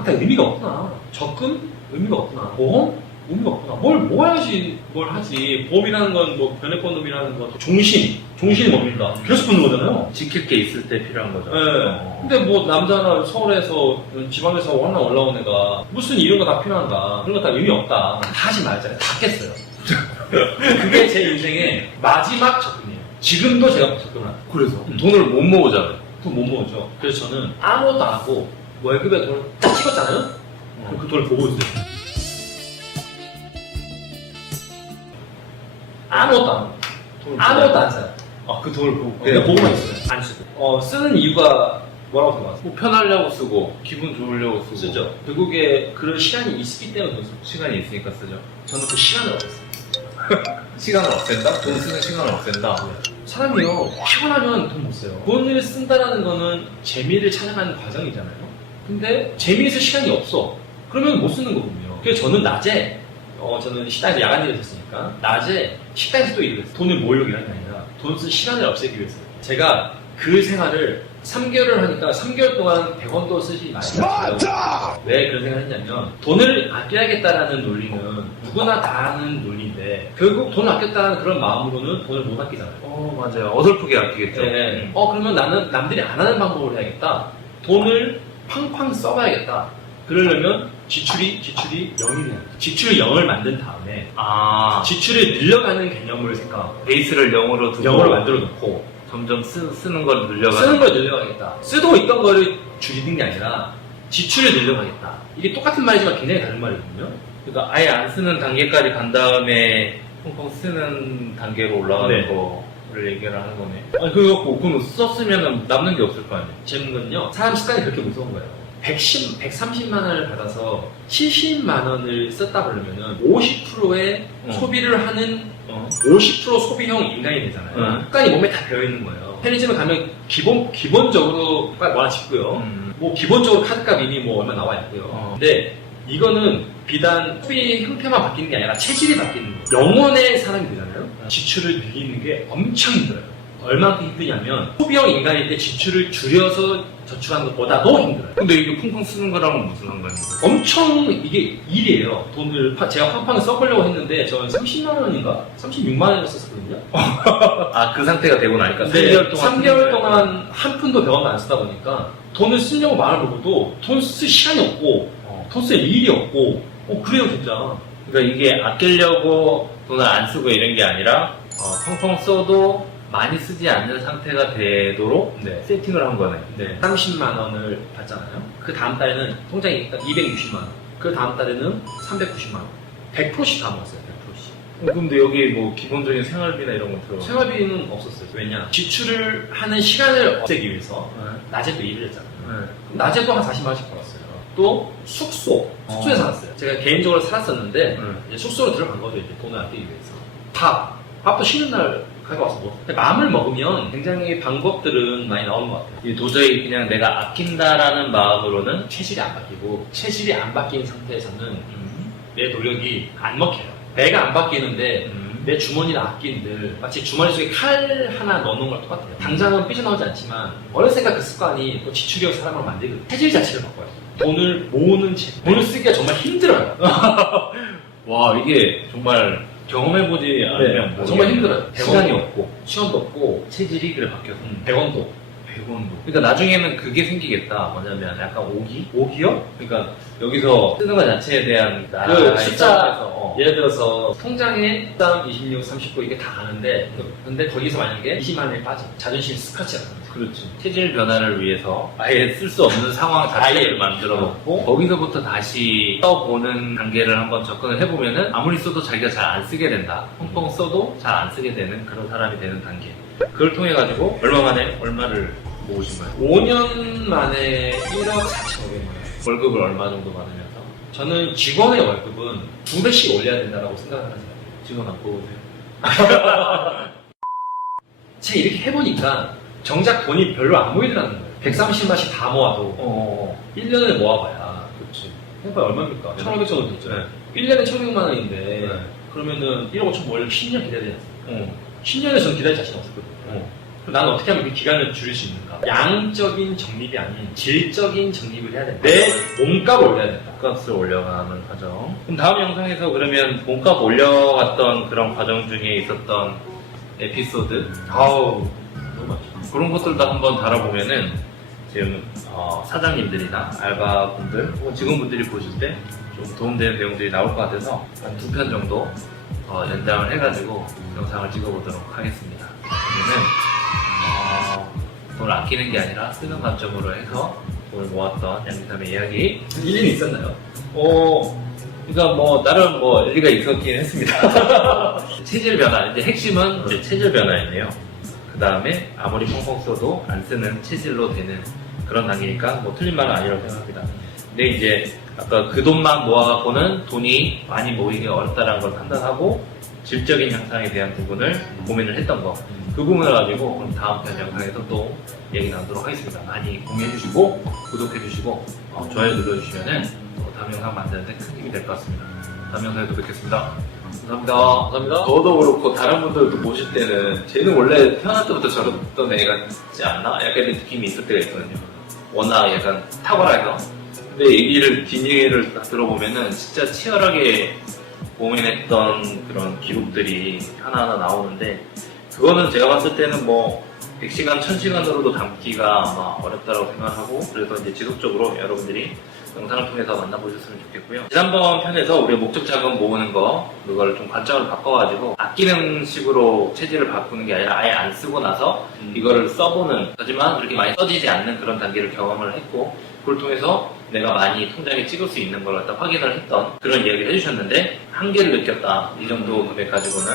일단 의미가 없구나. 적금? 의미가 없구나. 보험? 의미가 없구나. 뭘 모아야지 뭘 하지. 보험이라는 건 뭐 변액권금이라는 건 종신이 뭡니까? 계속 붙는 거잖아요. 지킬 게 있을 때 필요한 거죠. 네. 근데 뭐 남자나 서울에서 지방에서 하나 올라온 애가 무슨 이런 거 다 필요한가? 그런 거 다 의미 없다. 다 하지 말자. 다 깼어요. 그게 제 인생의 마지막 접근이에요. 지금도 제가 접근을 합니다. 그래서 돈을 못 모으잖아요. 돈 못 모으죠. 그래서 저는 아무것도 안 하고 월급에 돈을 딱 찍었잖아요. 그럼 그 돈을 보고 있어요. 아무것도 안 하고 아무것도 안 써요. 그 돈을 보고 그냥 보고만 있어요. 안 쓰고. 쓰는 이유가 뭐라고 생각하세요? 뭐 편하려고 쓰고 기분 좋으려고 쓰고 쓰죠. 결국에 그런 시간이 있기 때문에 돈 쓰고. 시간이 있으니까 쓰죠. 저는 그 시간을 없애요. 시간을 없앤다? 돈 쓰는 시간을 없앤다? 사람이요, 피곤하면 돈 못 써요. 돈을 쓴다라는 거는 재미를 찾아가는 과정이잖아요. 근데 재미있을 시간이 없어. 그러면 못 쓰는 거거든요. 그래서 저는 낮에, 저는 식당에서 야간 일을 했으니까, 낮에 식당에서 또 일을 했어요. 돈을 모으려고 일하는 게 아니라, 돈 쓸 시간을 없애기 위해서. 제가 그 생활을 3개월을 하니까 3개월 동안 100원도 쓰지 마시라고. 왜 그런 생각을 했냐면 돈을 아껴야겠다라는 논리는 누구나 다 하는 논리인데 결국 돈을 아꼈다는 그런 마음으로는 돈을 못 아끼잖아요. 맞아요. 어설프게 아끼겠죠. 네. 그러면 나는 남들이 안 하는 방법을 해야겠다. 돈을 팡팡 써봐야겠다. 그러려면 지출이 0이 돼요. 지출을 0을 만든 다음에 지출을 늘려가는 개념을 생각하고 베이스를 0으로 두고 0으로 만들어 놓고 점점 쓰는 걸 늘려가는 쓰는 걸 늘려가겠다. 쓰고 있던 거를 줄이는 게 아니라 지출을 늘려가겠다. 이게 똑같은 말이지만 굉장히 다른 말이거든요. 그러니까 아예 안 쓰는 단계까지 간 다음에 펑펑 쓰는 단계로 올라가는 거를 얘기를 하는 거네. 그럼 썼으면 남는 게 없을 거 아니에요? 재밌는건요. 사람 습관이 그렇게 무서운 거예요. 130만 원을 받아서 70만 원을 썼다 그러면은 50%의 소비를 하는 50% 소비형 인간이 되잖아요. 습관이 몸에 다 배어있는 거예요. 편의점에 가면 기본적으로 뭐 하나 짓고요. 뭐 기본적으로 카드값 이미 뭐 얼마 나와 있고요. 근데 이거는 비단 소비 형태만 바뀌는 게 아니라 체질이 바뀌는 거예요. 영원의 사람이 되잖아요. 지출을 늘리는 게 엄청 힘들어요. 얼마큼 힘드냐면 소비형 인간일 때 지출을 줄여서 저축하는 것보다도 힘들어요. 근데 이게 쿵쿵 쓰는 거랑은 무슨 상관인가요? 엄청 이게 일이에요. 돈을 제가 팡팡 써보려고 했는데 저는 30만 원인가 36만 원을 썼거든요. 아, 그 상태가 되고 나니까 근데 3개월 동안 3개월 동안 한 푼도 100원도 안 쓰다 보니까 돈을 쓰려고 마음을 먹어도 돈 쓸 시간이 없고 돈 쓸 일이 없고 그래요 진짜. 그러니까 이게 아끼려고 돈을 안 쓰고 이런 게 아니라 펑펑 써도 많이 쓰지 않는 상태가 되도록 네. 세팅을 한 거네. 네. 30만 원을 받잖아요. 그 다음 달에는 통장에 일단 260만 원. 그 다음 달에는 390만 원. 100%씩 다 먹었어요. 100%씩. 근데 여기 뭐 기본적인 생활비나 이런 거 들어. 생활비는 없었어요. 왜냐? 지출을 하는 시간을 없애기 위해서 낮에 또 일을 했잖아요. 그럼 낮에도 한 40만 원씩 벌었어요. 또 숙소에 살았어요. 제가 개인적으로 살았었는데 이제 숙소로 들어간 거죠. 이제 돈을 아끼기 위해서. 밥도 쉬는 날 가져와서 먹어. 마음을 먹으면 굉장히 방법들은 많이 나오는 것 같아요. 이게 도저히 그냥 내가 아낀다라는 마음으로는 체질이 안 바뀌고 체질이 안 바뀐 상태에서는 내 노력이 안 먹혀요. 내가 안 바뀌는데 내 주머니를 아낀들 마치 주머니 속에 칼 하나 넣는 거랑 똑같아요. 당장은 삐져나오지 않지만 어렸을 때 그 습관이 또 지출력 사람을 만들거든요. 체질 자체를 바꿔요. 돈을 모으는 체질. 돈을 쓰기가 정말 힘들어요. 와, 이게 정말 경험해보지 않으면 네, 정말 힘들어요. 시간이 없고 시간도 없고 체질이 그래 바뀌어서 100원도 100원도. 그러니까 나중에는 그게 생기겠다. 뭐냐면 약간 오기? 오기요? 그러니까 여기서 쓰는 것 자체에 대한 그 나의 숫자 싸움에서, 예를 들어서 통장에 26, 39 이게 다 가는데 근데 거기서 만약에 20만 원이 빠져 자존심 스크래치가 나는 거죠. 그렇지. 체질 변화를 위해서 아예 쓸 수 없는 상황 자체를 만들어 놓고 거기서부터 다시 써보는 단계를 한번 접근을 해보면은 아무리 써도 자기가 잘 안 쓰게 된다. 펑펑 써도 잘 안 쓰게 되는 그런 사람이 되는 단계. 그걸 통해 가지고 얼마 만에 얼마를 모으신 거예요? 5년 만에 1억 4,500만 원. 월급을 얼마 정도 받으면서? 저는 직원의 월급은 2배씩 올려야 된다고 생각하는 사람이에요. 직원 안 뽑으세요? 제가 이렇게 해보니까 정작 돈이 별로 안 모이더라는 거예요. 130만씩 다 모아도 1년을 모아봐야 그렇지. 해봐야 얼마입니까? 1,500 정도 됐죠. 네. 1년에 1,500만 원인데 네. 그러면은 1억 5천 모으려면 10년 기다려야 되지. 10년을 저는 기다릴 자신 없었거든요. 그럼 나는 어떻게 하면 그 기간을 줄일 수 있는가? 양적인 적립이 아닌 질적인 적립을 해야 된다. 내 몸값을 올려야 된다. 몸값을 올려가는 과정. 그럼 다음 영상에서 그러면 몸값 올려갔던 그런 과정 중에 있었던 에피소드 아우 너무 많죠. 그런 것들도 한번 다뤄보면은 지금 사장님들이나 알바분들 혹은 직원분들이 보실 때 좀 도움되는 내용들이 나올 것 같아서 한 2편 정도 연장을 해가지고 영상을 찍어보도록 하겠습니다. 그러면은 돈을 아끼는 게 아니라 쓰는 관점으로 해서 돈을 모았던 양기삼의 이야기. 일리는 있었나요? 그러니까 뭐 나름 뭐 일리가 있었긴 했습니다. 체질 변화. 이제 핵심은 이제 체질 변화였네요. 그 다음에 아무리 펑펑 써도 안 쓰는 체질로 되는 그런 단계니까 뭐 틀린 말은 아니라고 생각합니다. 근데 이제 아까 그 돈만 모아갖고는 돈이 많이 모이기 어렵다는 걸 판단하고 질적인 향상에 대한 부분을 고민을 했던 거. 그 부분을 가지고 그럼 다음 편 영상에서 또 얘기 나누도록 하겠습니다. 많이 공유해주시고 구독해주시고 좋아요 눌러주시면은 다음 영상 만드는데 큰 힘이 될 것 같습니다. 다음 영상에도 뵙겠습니다. 감사합니다. 감사합니다. 저도 그렇고 다른 분들도 보실 때는 쟤는 원래 태어날 때부터 저랬던 애가 있지 않나? 약간 이런 느낌이 있을 때가 있거든요. 워낙 약간 탁월해서. 근데 뒷얘기를 딱 들어보면은 진짜 치열하게 고민했던 그런 기록들이 하나하나 나오는데 그거는 제가 봤을 때는 뭐 100시간, 1000시간으로도 담기가 아마 어렵다고 생각하고 그래서 이제 지속적으로 여러분들이 영상을 통해서 만나보셨으면 좋겠고요. 지난번 편에서 우리 목적 자금 모으는 거 그걸 좀 관점을 바꿔가지고 아끼는 식으로 체질을 바꾸는 게 아니라 아예 안 쓰고 나서 이거를 써보는 하지만 그렇게 많이 써지지 않는 그런 단계를 경험을 했고 그걸 통해서 내가 많이 통장에 찍을 수 있는 걸 갖다 확인을 했던 그런 이야기를 해주셨는데 한계를 느꼈다. 이 정도 금액 가지고는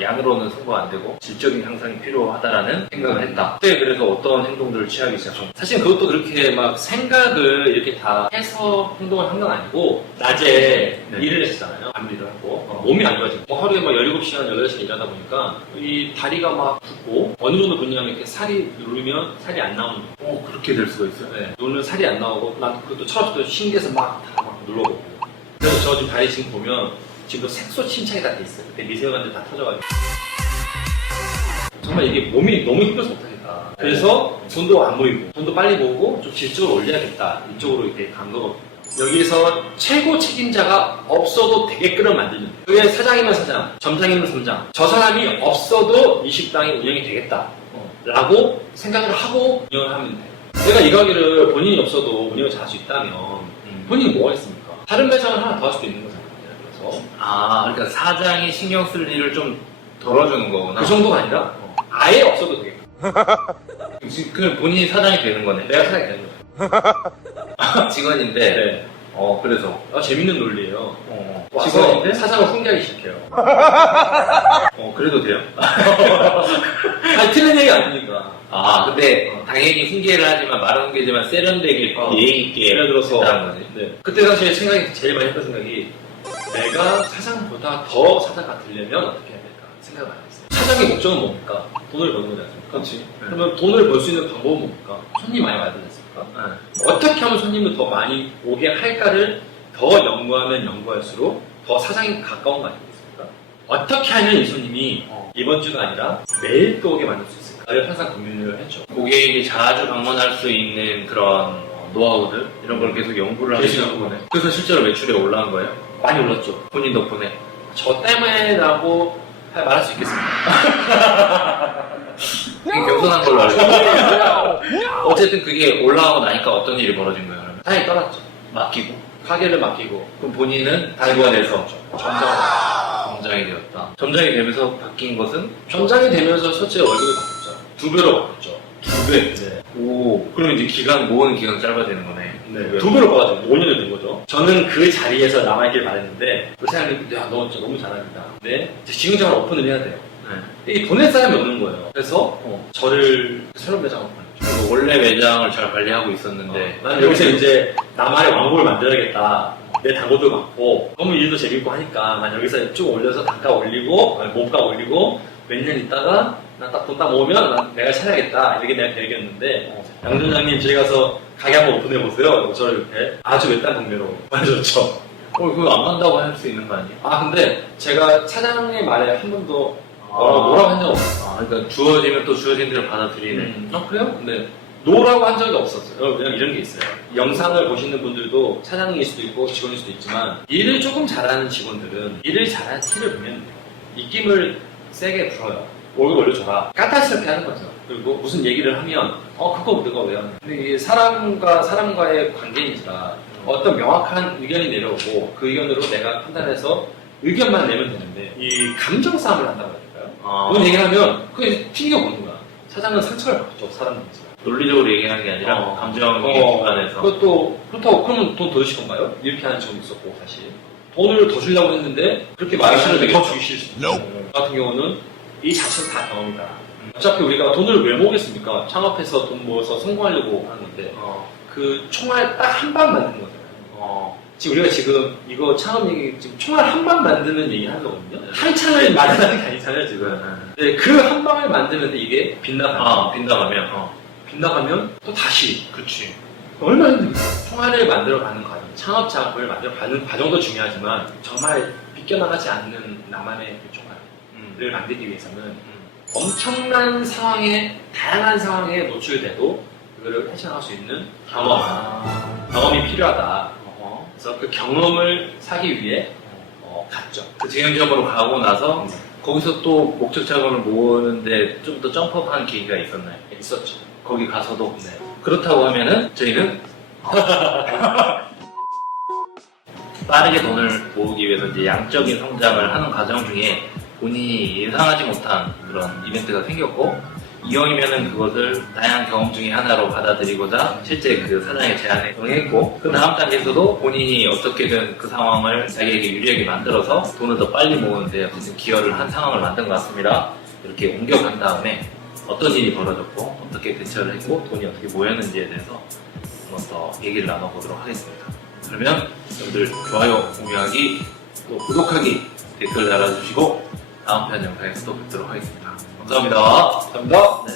양으로는 승부가 안 되고 질적인 향상이 필요하다라는 생각을 했다. 그때 그래서 어떤 행동들을 취하기 시작합니다. 사실 그것도 그렇게 막 생각을 이렇게 다 해서 행동을 한 건 아니고 낮에 네. 일을 했잖아요. 밤일을 하고 몸이 안 좋아지고 뭐 하루에 막 17시간, 18시간 일하다 보니까 이 다리가 막 붓고 어느 정도 붓냐면 이렇게 살이 누르면 살이 안 나오는 거예요. 그렇게 될 수가 있어요? 네. 누르면 살이 안 나오고 난 그것도 철없이 신기해서 막 눌러보고 그래서 저 지금 다리 지금 보면 지금도 색소 침착이 다 돼 있어요. 그때 미세먼지 다 터져가지고. 정말 이게 몸이 너무 힘들어서 못하겠다. 그래서 돈도 안 모이고, 돈도 빨리 모으고 좀 질적으로 올려야겠다. 이쪽으로 이렇게 간 거거든요. 여기서 최고 책임자가 없어도 되게끔을 만들면 돼요. 그게 사장이면 사장, 점장이면 점장. 저 사람이 없어도 이 식당이 운영이 되겠다. 라고 생각을 하고 운영을 하면 돼요. 내가 이 가게를 본인이 없어도 운영을 잘 할 수 있다면 본인이 뭐 하겠습니까? 다른 매장을 하나 더 할 수도 있는 거잖아요. 그래서 그러니까 사장이 신경 쓸 일을 좀 덜어주는 거구나. 그 정도가 아니라 아예 없어도 되겠다. 그럼 본인이 사장이 되는 거네. 내가 사장이 되는 거죠. 직원인데. 네. 그래서. 재밌는 논리예요. 와서 직원인데? 사장을 훈계하기 시작해요. 그래도 돼요? 아니, 틀린 얘기 아니니까. 근데 당연히 훈계를 하지만 말은 훈계지만 세련되게 예의 있게 예를 들어서 했다는 거지. 네. 그때 당시에 생각이 제일 많이 했던 생각이 내가 사장보다 더 사장 같으려면 어떻게 해야 될까 생각을 많이 했어요. 사장의 목적은 뭡니까? 돈을 버는 거지 않습니까? 그렇지. 그러면 돈을 벌 수 있는 방법은 뭡니까? 손님 많이 와야 되지 않습니까? 어떻게 하면 손님을 더 많이 오게 할까를 더 연구하면 연구할수록 더 사장이 가까운 거 아니겠습니까? 어떻게 하면 이 손님이 이번 주가 아니라 매일 또 오게 만들 수 있을까를 항상 고민을 했죠. 고객이 자주 방문할 수 있는 그런 노하우들 이런 걸 계속 연구를 계속 하시는 연구를 거네. 그래서 실제로 매출이 올라온 거예요? 많이 올랐죠. 본인 덕분에. 저 때문에라고 말할 수 있겠습니다. 되게 겸손한 걸로 알고 있어요. 어쨌든 그게 올라가고 나니까 어떤 일이 벌어진 거예요? 그러면? 당연히 떠났죠. 맡기고. 가게를 맡기고 그럼 본인은 직원에서 점장이 되었다. 점장이 되면서 바뀐 것은? 점장이 되면서 첫째 월급이 바뀌었죠. 2배로 바뀌었죠. 2배. 네. 오, 그럼 이제 모으는 기간 짧아지는 거네. 네. 2배로 뽑아죠. 5년이 된 거죠. 저는 그 자리에서 남아있길 바랬는데 그 사장님이 야, 너 진짜 너무 잘한다. 근데 지금장을 오픈을 해야 돼요. 이 보낼 사람이 없는 거예요. 그래서 저를 새로운 매장으로 보냈죠. 그래서 원래 매장을 잘 관리하고 있었는데 난 여기서 이제 나만의 왕국을 만들어야겠다. 내 단골도 많고 너무 일도 재밌고 하니까 난 여기서 쭉 올려서 단가 올리고 몸가 올리고 몇 년 있다가 난 딱 돈 딱 모으면 난 내가 차려야겠다. 이렇게 내가 계획이었는데 양 점장님 저희 가서 가게 한번 오픈해 보세요. 저를 이렇게 아주 외딴 동네로 만들었죠. 그거 안 간다고 할 수 있는 거 아니에요? 근데 제가 사장의 말에 한 번도 뭐라고 한 적 없어요. 그러니까 주어지면 또 주어진 대로 받아들이네. 그래요? 근데 노라고 한 적이 없었어요. 왜냐면 이런 게 있어요. 영상을 보시는 분들도 사장일 수도 있고 직원일 수도 있지만 일을 조금 잘하는 직원들은 일을 잘하는 티를 보면 돼요. 입김을 세게 불어요. 월급 올려줘라. 까탈스럽게 하는 거죠. 그리고 무슨 얘기를 하면 그거 너가 왜 하냐. 근데 이게 사람과 사람과의 관계인지라 어떤 명확한 의견이 내려오고 그 의견으로 내가 판단해서 의견만 내면 되는데 이 감정 싸움을 한다고 할까요? 그런 얘기를 하면 그게 튕겨보는 거야. 사장은 상처를 받죠. 사람인지. 논리적으로 얘기하는 게 아니라 감정의 기반에서. 그것도 그렇다고 그러면 돈 더 주실 건가요? 이렇게 하는 직원도 있었고 사실 돈을 더 주려고 했는데 그렇게 말이 싫은데 더 주기 싫으시죠. 같은 경우는 이 자체는 다 경험이다. 어차피 우리가 돈을 왜 모으겠습니까? 창업해서 돈 모아서 성공하려고 하는 건데 그 총알 딱 한 방 만드는 거잖아요. 지금 우리가 지금 이거 창업 얘기 지금 총알 한 방 만드는 얘기 하는 거거든요. 한 창을 만드는 게 아니잖아요 지금. 네, 그 한 방을 만드는데 이게 빗나가면 또 다시. 그렇지. 얼마나 힘들까? 총알을 만들어가는 과정, 창업 작업을 만들어가는 과정도 중요하지만 정말 비껴나가지 않는 나만의 그 총알을 만들기 위해서는 엄청난 상황에, 다양한 상황에 노출돼도 그거를 헤쳐나갈 수 있는 경험이 필요하다. 그래서 그 경험을 사기 위해 갔죠. 그 직영점으로 가고 나서 거기서 또 목적 자금을 모으는데 좀 더 점프업한 계기가 있었나요? 있었죠. 거기 가서도. 그렇다고 하면은 저희는 빠르게 돈을 모으기 위해서 이제 양적인 성장을 하는 과정 중에 본인이 예상하지 못한 그런 이벤트가 생겼고 이왕이면은 그것을 다양한 경험 중에 하나로 받아들이고자 실제 그 사장의 제안에 응했고 그 다음 단계에서도 본인이 어떻게든 그 상황을 자기에게 유리하게 만들어서 돈을 더 빨리 모으는데 어쨌든 기여를 한 상황을 만든 것 같습니다. 이렇게 옮겨간 다음에 어떤 일이 벌어졌고 어떻게 대처를 했고 돈이 어떻게 모였는지에 대해서 한번 더 얘기를 나눠보도록 하겠습니다. 그러면 여러분들 좋아요, 공유하기, 또 구독하기, 댓글 달아주시고 다음 편 영상에서 또 뵙도록 하겠습니다. 감사합니다. 감사합니다. 네.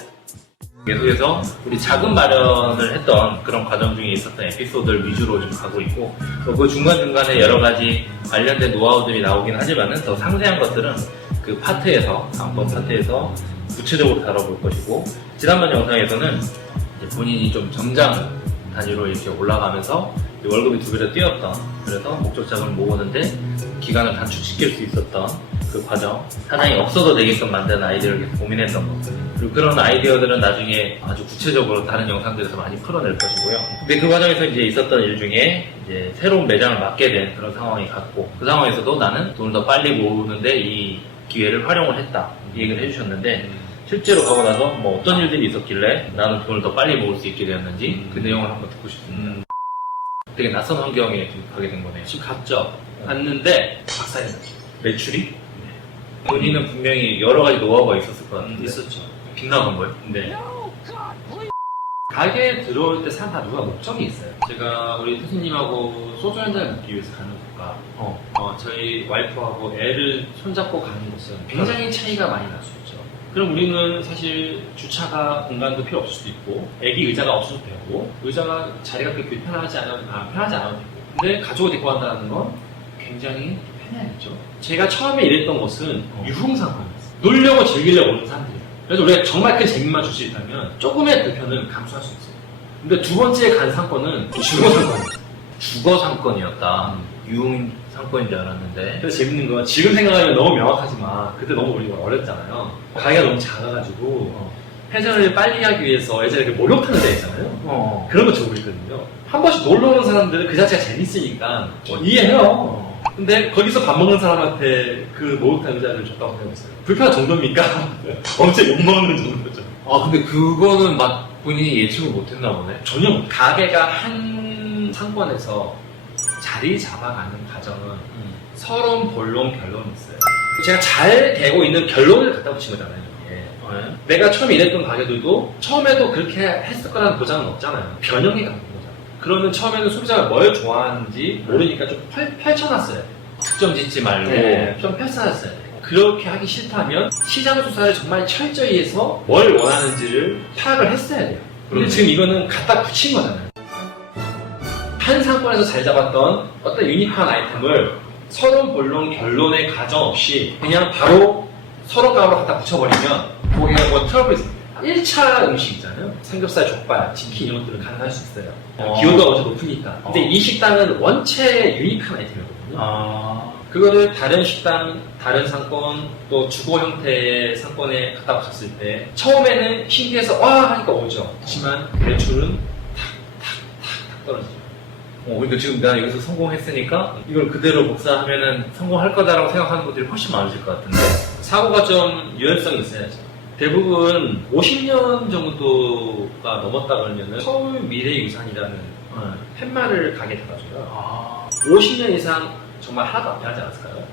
계속해서 우리 자금 마련을 했던 그런 과정 중에 있었던 에피소드를 위주로 좀 가고 있고 그 중간중간에 여러 가지 관련된 노하우들이 나오긴 하지만은 더 상세한 것들은 그 파트에서 다음번 파트에서 구체적으로 다뤄볼 것이고 지난번 영상에서는 이제 본인이 좀 점장 단위로 이렇게 올라가면서 월급이 2배로 뛰었던 그래서 목적 자금을 모으는데 기간을 단축시킬 수 있었던 그 과정 사장이 없어도 되게끔 만드는 아이디어를 계속 고민했던 것들 그리고 그런 아이디어들은 나중에 아주 구체적으로 다른 영상들에서 많이 풀어낼 것이고요. 근데 그 과정에서 이제 있었던 일 중에 이제 새로운 매장을 맡게 된 그런 상황이 갔고 그 상황에서도 나는 돈을 더 빨리 모으는데 이 기회를 활용을 했다 이 얘기를 해주셨는데 실제로 가고 나서 뭐 어떤 일들이 있었길래 나는 돈을 더 빨리 모을 수 있게 되었는지 그 내용을 한번 듣고 싶습니다. 되게 낯선 환경에 지금 가게 된 거네요. 지금 갔죠. 갔는데 박살이 났죠. 매출이? 본인은 분명히 여러 가지 노하우가 있었을 것 같은데 있었죠. 빗나간 거예요? 네. 가게에 들어올 때 사람 다 누가 목적이 있어요. 제가 우리 교수님하고 소주 한잔 먹기 위해서 가는 곳과 저희 와이프하고 애를 손잡고 가는 곳은 굉장히 차이가 많이 날 수 있죠. 그럼 우리는 사실 주차가 공간도 필요 없을 수도 있고 애기 의자가 없어도 되고 의자가 자리가 그렇게 불편하지 편하지 않아도 되고 근데 가족을 데리고 간다는 건 굉장히 편해야겠죠. 제가 처음에 일했던 곳은 유흥상권이었어요. 놀려고 즐기려고 오는 사람들이에요. 그래서 우리가 정말 큰 재미만 줄 수 있다면 조금의 불편은 감수할 수 있어요. 근데 두 번째 간 상권은 주거 상권이었어요. 주거 상권이었다. 유흥 상권인 줄 알았는데 그래서 재밌는 건 지금 생각하면 너무 명확하지만 그때 너무 우리가 어렸잖아요. 가게가 너무 작아가지고 회전을 빨리 하기 위해서 예전에 그 목욕탕을 데 있잖아요. 그런 거 저고 있거든요. 한 번씩 놀러 오는 사람들은 그 자체가 재밌으니까 이해해요. 근데 거기서 밥 먹는 사람한테 그 목욕탕 의자를 줬다고 생각했어요. 불편한 정도입니까? 엄청 욕먹는 정도죠. 아 근데 그거는 막 본인이 예측을 못했나 보네. 전혀 가게가 한 상권에서 자리 잡아가는 과정은 서론, 본론, 결론이 있어요. 제가 잘 되고 있는 결론을 갖다 붙인 거잖아요. 이게. 내가 처음에 일했던 가게들도 처음에도 그렇게 했을 거라는 보장은 없잖아요. 변형해 가는 거잖아요. 그러면 처음에는 소비자가 뭘 좋아하는지 모르니까 좀 펼쳐놨어요. 특정 짓지 말고 좀 펼쳐놨어요. 그렇게 하기 싫다면 시장 조사를 정말 철저히 해서 뭘 원하는지를 파악을 했어야 돼요. 근데 지금 이거는 갖다 붙인 거잖아요. 한 상권에서 잘 잡았던 어떤 유니크한 아이템을 서론, 본론, 결론의 과정 없이 그냥 바로 서론감으로 갖다 붙여버리면 거기가 뭐 트러블이 있습니다. 1차 음식 있잖아요. 삼겹살, 족발, 치킨 이런 것들은 가능할 수 있어요. 기호도가 어제 높으니까. 근데 이 식당은 원체 유니크한 아이템이거든요. 그거를 다른 식당, 다른 상권, 또 주거 형태의 상권에 갖다 붙였을 때 처음에는 신기해서 와 하니까 오죠. 그렇지만 매출은 탁 떨어지죠. 그러니까 지금 내가 여기서 성공했으니까 이걸 그대로 복사하면은 성공할 거다라고 생각하는 분들이 훨씬 많으실 것 같은데 사고가 좀 유연성이 있어야죠. 대부분 50년 정도가 넘었다 그러면은 서울 미래유산이라는 팻말을 가게 돼가지고요. 50년 이상 정말 하나도 안 변하지 않았을까요?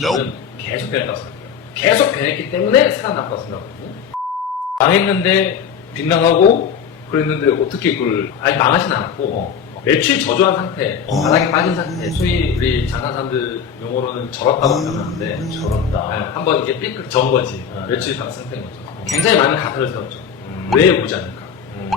저는 계속 변했다고 생각해요. 계속 변했기 때문에 살아남았다고 생각하거든요. 망했는데 빗나가고 그랬는데 어떻게 그걸 아니 망하진 않았고 매출 저조한 상태, 바닥에 빠진 상태, 소위 우리 장사사람들 용어로는 절었다고 표현하는데 저런다. 한번 이렇게 삐끗 전 거지. 매출이 다 상태인 거죠. 굉장히 많은 가설을 세웠죠. 왜 오지 않을까?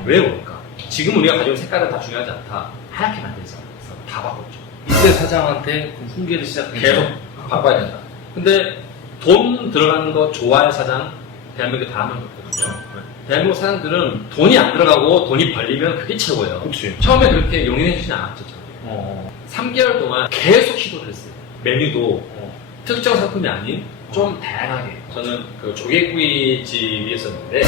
왜 올까? 지금 우리가 가지고 있는 색깔은 다 중요하지 않다. 하얗게 만들자. 그래서 다 바꿨죠. 이때 사장한테 훈계를 시작했죠. 계속 바꿔야 된다. 근데 돈 들어가는 거 좋아할 사장 대한민국에 다 하면 좋거든요. 대한민국 사람들은 돈이 안 들어가고 돈이 벌리면 그게 최고예요. 그치. 처음에 그렇게 용인해주진 않았죠. 3개월 동안 계속 시도를 했어요. 메뉴도 특정 상품이 아닌 좀 다양하게. 저는 그 조개구이집이었었는데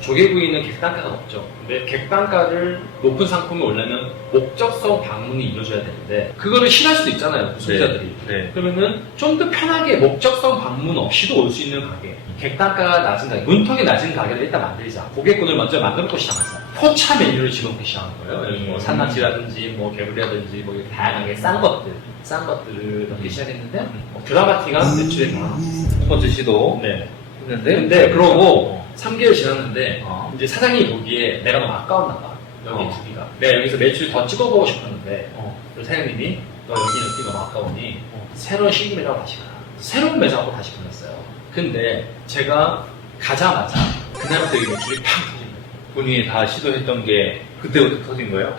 조개구이는 객단가가 높죠. 근데 객단가를 높은 상품에 올려면 목적성 방문이 이루어져야 되는데 그거를 싫어할 수도 있잖아요. 소비자들이. 네. 그러면은 좀 더 편하게 목적성 방문 없이도 올 수 있는 가게. 객단가가 낮은 가게, 문턱이 낮은 가게를 일단 만들자. 고객군을 먼저 만들고 시작하자. 포차 메뉴를 집어넣기 시작한 거예요. 뭐 산낙지라든지, 뭐 개구리라든지, 뭐 이렇게 다양하게 싼 것들을 넣기 시작했는데 드라마틱한 매출에 나왔어요. 첫 번째 시도 네. 했는데 근데 그러고 3개월 지났는데 이제 사장님이 보기에 내가 너무 아까웠나 봐. 여기 두기가. 내가 여기서 매출 더 찍어보고 싶었는데 그래서 사장님이 너 여기 넣기 너무 아까우니 새로운 신규 매장으로 다시 가라. 새로운 매장으로 다시 보냈어요. 근데 제가 가자마자 그날부터 여기 매출이 팍 터진 거예요. 본인이 다 시도했던 게 그때부터 터진 거예요?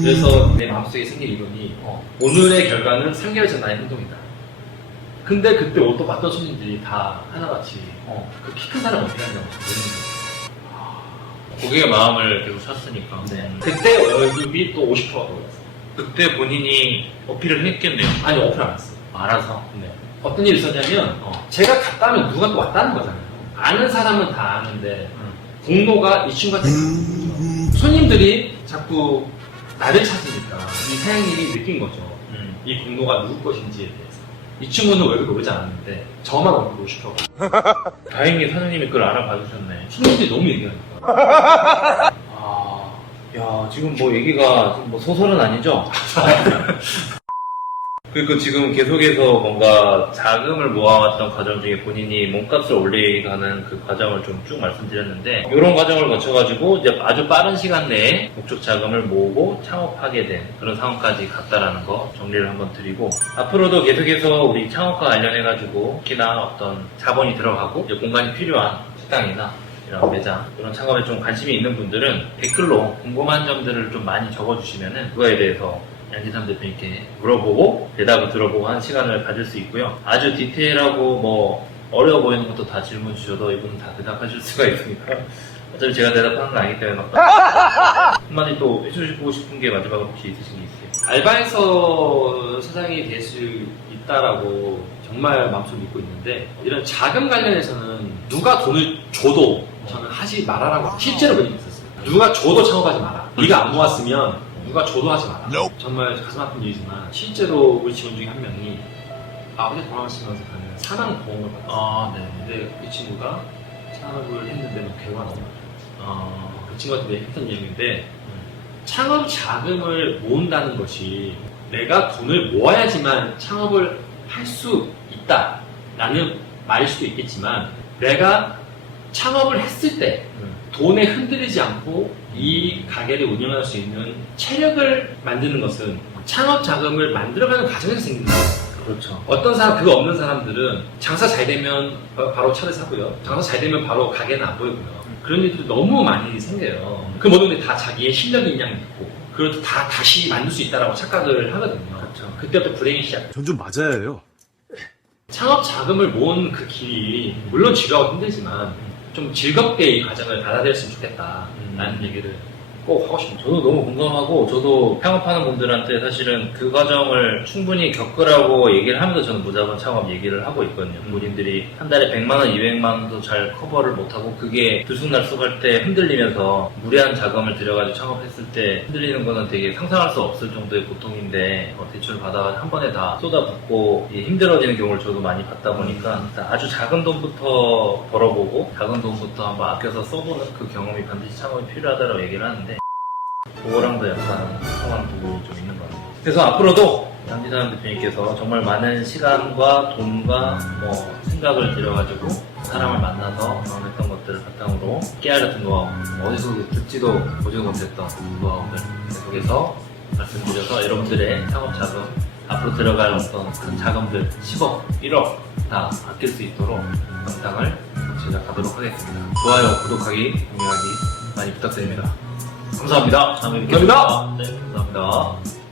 그래서 내 마음속에 생긴 이론이 오늘의 결과는 3개월 전 나의 행동이다. 근데 그때 옷도 봤던 손님들이 다 하나같이 그 키 큰 사람 어떻게 하냐고 고객의 마음을 계속 샀으니까. 네. 그때 월급이 또 50%가 올랐어. 그때 본인이 어필을 했겠네요. 아니 어플 안 했어. 알아서. 네. 어떤 일이 있었냐면 제가 갔다 하면 누가 또 왔다는 거잖아요. 아는 사람은 다 아는데 공로가 이 친구한테 가는 거죠. 손님들이 자꾸 나를 찾으니까 이 사장님이 느낀 거죠. 이 공로가 누구 것인지에 대해서. 이 친구는 월급을 오르지 않았는데 저만 월급을 50%가. 다행히 사장님이 그걸 알아봐 주셨네. 손님들이 너무 얘기하니까. 야, 지금 뭐 얘기가 뭐 소설은 아니죠? 그리고 지금 계속해서 뭔가 자금을 모아왔던 과정 중에 본인이 몸값을 올리가는 그 과정을 좀 쭉 말씀드렸는데, 이런 과정을 거쳐가지고 이제 아주 빠른 시간 내에 목적 자금을 모으고 창업하게 된 그런 상황까지 갔다라는 거 정리를 한번 드리고, 앞으로도 계속해서 우리 창업과 관련해가지고 특히나 어떤 자본이 들어가고 이제 공간이 필요한 식당이나 이런 매장, 이런 창업에 좀 관심이 있는 분들은 댓글로 궁금한 점들을 좀 많이 적어주시면은 그거에 대해서 양지삼 대표님께 물어보고 대답을 들어보고 하는 시간을 가질 수 있고요. 아주 디테일하고 뭐 어려워 보이는 것도 다 질문 주셔도 이분은 다 대답하실 수가 있으니까 어차피 제가 대답하는 건 아니기 때문에 한마디 또 해주시고 싶은 게 마지막으로 혹시 있으신 게 있어요? 알바에서 사장이 될 수 있다라고 정말 마음속에 믿고 있는데, 이런 자금 관련해서는 누가 돈을 줘도 저는 하지 말아라고 실제로 그런 게 있었어요. 누가 줘도 창업하지 마라. 네가 안 모았으면 누가 줘도 하지 마라. 정말 가슴 아픈 일이지만 실제로 우리 직원 중에 한 명이 아버지 돌아가시면서 가는 사망보험을 받았어요. 네. 근데 그 친구가 창업을 했는데 뭐 결과가 너무 그 친구한테 했던 얘기인데, 창업 자금을 모은다는 것이 내가 돈을 모아야지만 창업을 할 수 있다라는 말일 수도 있겠지만, 내가 창업을 했을 때 돈에 흔들리지 않고 이 가게를 운영할 수 있는 체력을 만드는 것은 창업 자금을 만들어가는 과정에서 생긴다. 그렇죠. 어떤 사람, 그거 없는 사람들은 장사 잘 되면 바로 차를 사고요. 장사 잘 되면 바로 가게는 안 보이고요. 그런 일들이 너무 많이 생겨요. 그 모든 게 다 자기의 실력이 있냐고 믿고, 그걸 다 다시 만들 수 있다라고 착각을 하거든요. 그렇죠. 그때부터 불행이 시작. 전 좀 맞아야 해요. 창업 자금을 모은 그 길이 물론 지루하고 힘들지만 좀 즐겁게 이 과정을 받아들였으면 좋겠다라는 얘기를 꼭 하고 싶습니다. 저도 너무 공감하고, 저도 창업하는 분들한테 사실은 그 과정을 충분히 겪으라고 얘기를 하면서 저는 무자본 창업 얘기를 하고 있거든요. 본인들이 한 달에 100만원, 200만원도 잘 커버를 못하고 그게 들쑥날쑥할 때 흔들리면서 무리한 자금을 들여가지고 창업했을 때 흔들리는 거는 되게 상상할 수 없을 정도의 고통인데, 대출을 받아 한 번에 다 쏟아붓고 힘들어지는 경우를 저도 많이 봤다 보니까 아주 작은 돈부터 벌어보고 작은 돈부터 한번 아껴서 써보는 그 경험이 반드시 창업이 필요하다고 얘기를 하는데, 그거랑도 약간 상황 부분이 좀 있는 것 같아요. 그래서 앞으로도 양지삼 대표님께서 정말 많은 시간과 돈과 뭐 생각을 들여가지고 사람을 만나서 경험했던 것들을 바탕으로 깨알 같은 거 어디서 듣지도 보지도 못했던 노하우들 계속해서 말씀드려서 여러분들의 창업 자금, 앞으로 들어갈 어떤 큰 자금들 10억, 1억 다 아낄 수 있도록 영상을 제작하도록 하겠습니다. 좋아요, 구독하기, 공유하기 많이 부탁드립니다. 감사합니다. 다음에 뵙겠습니다. 네, 감사합니다.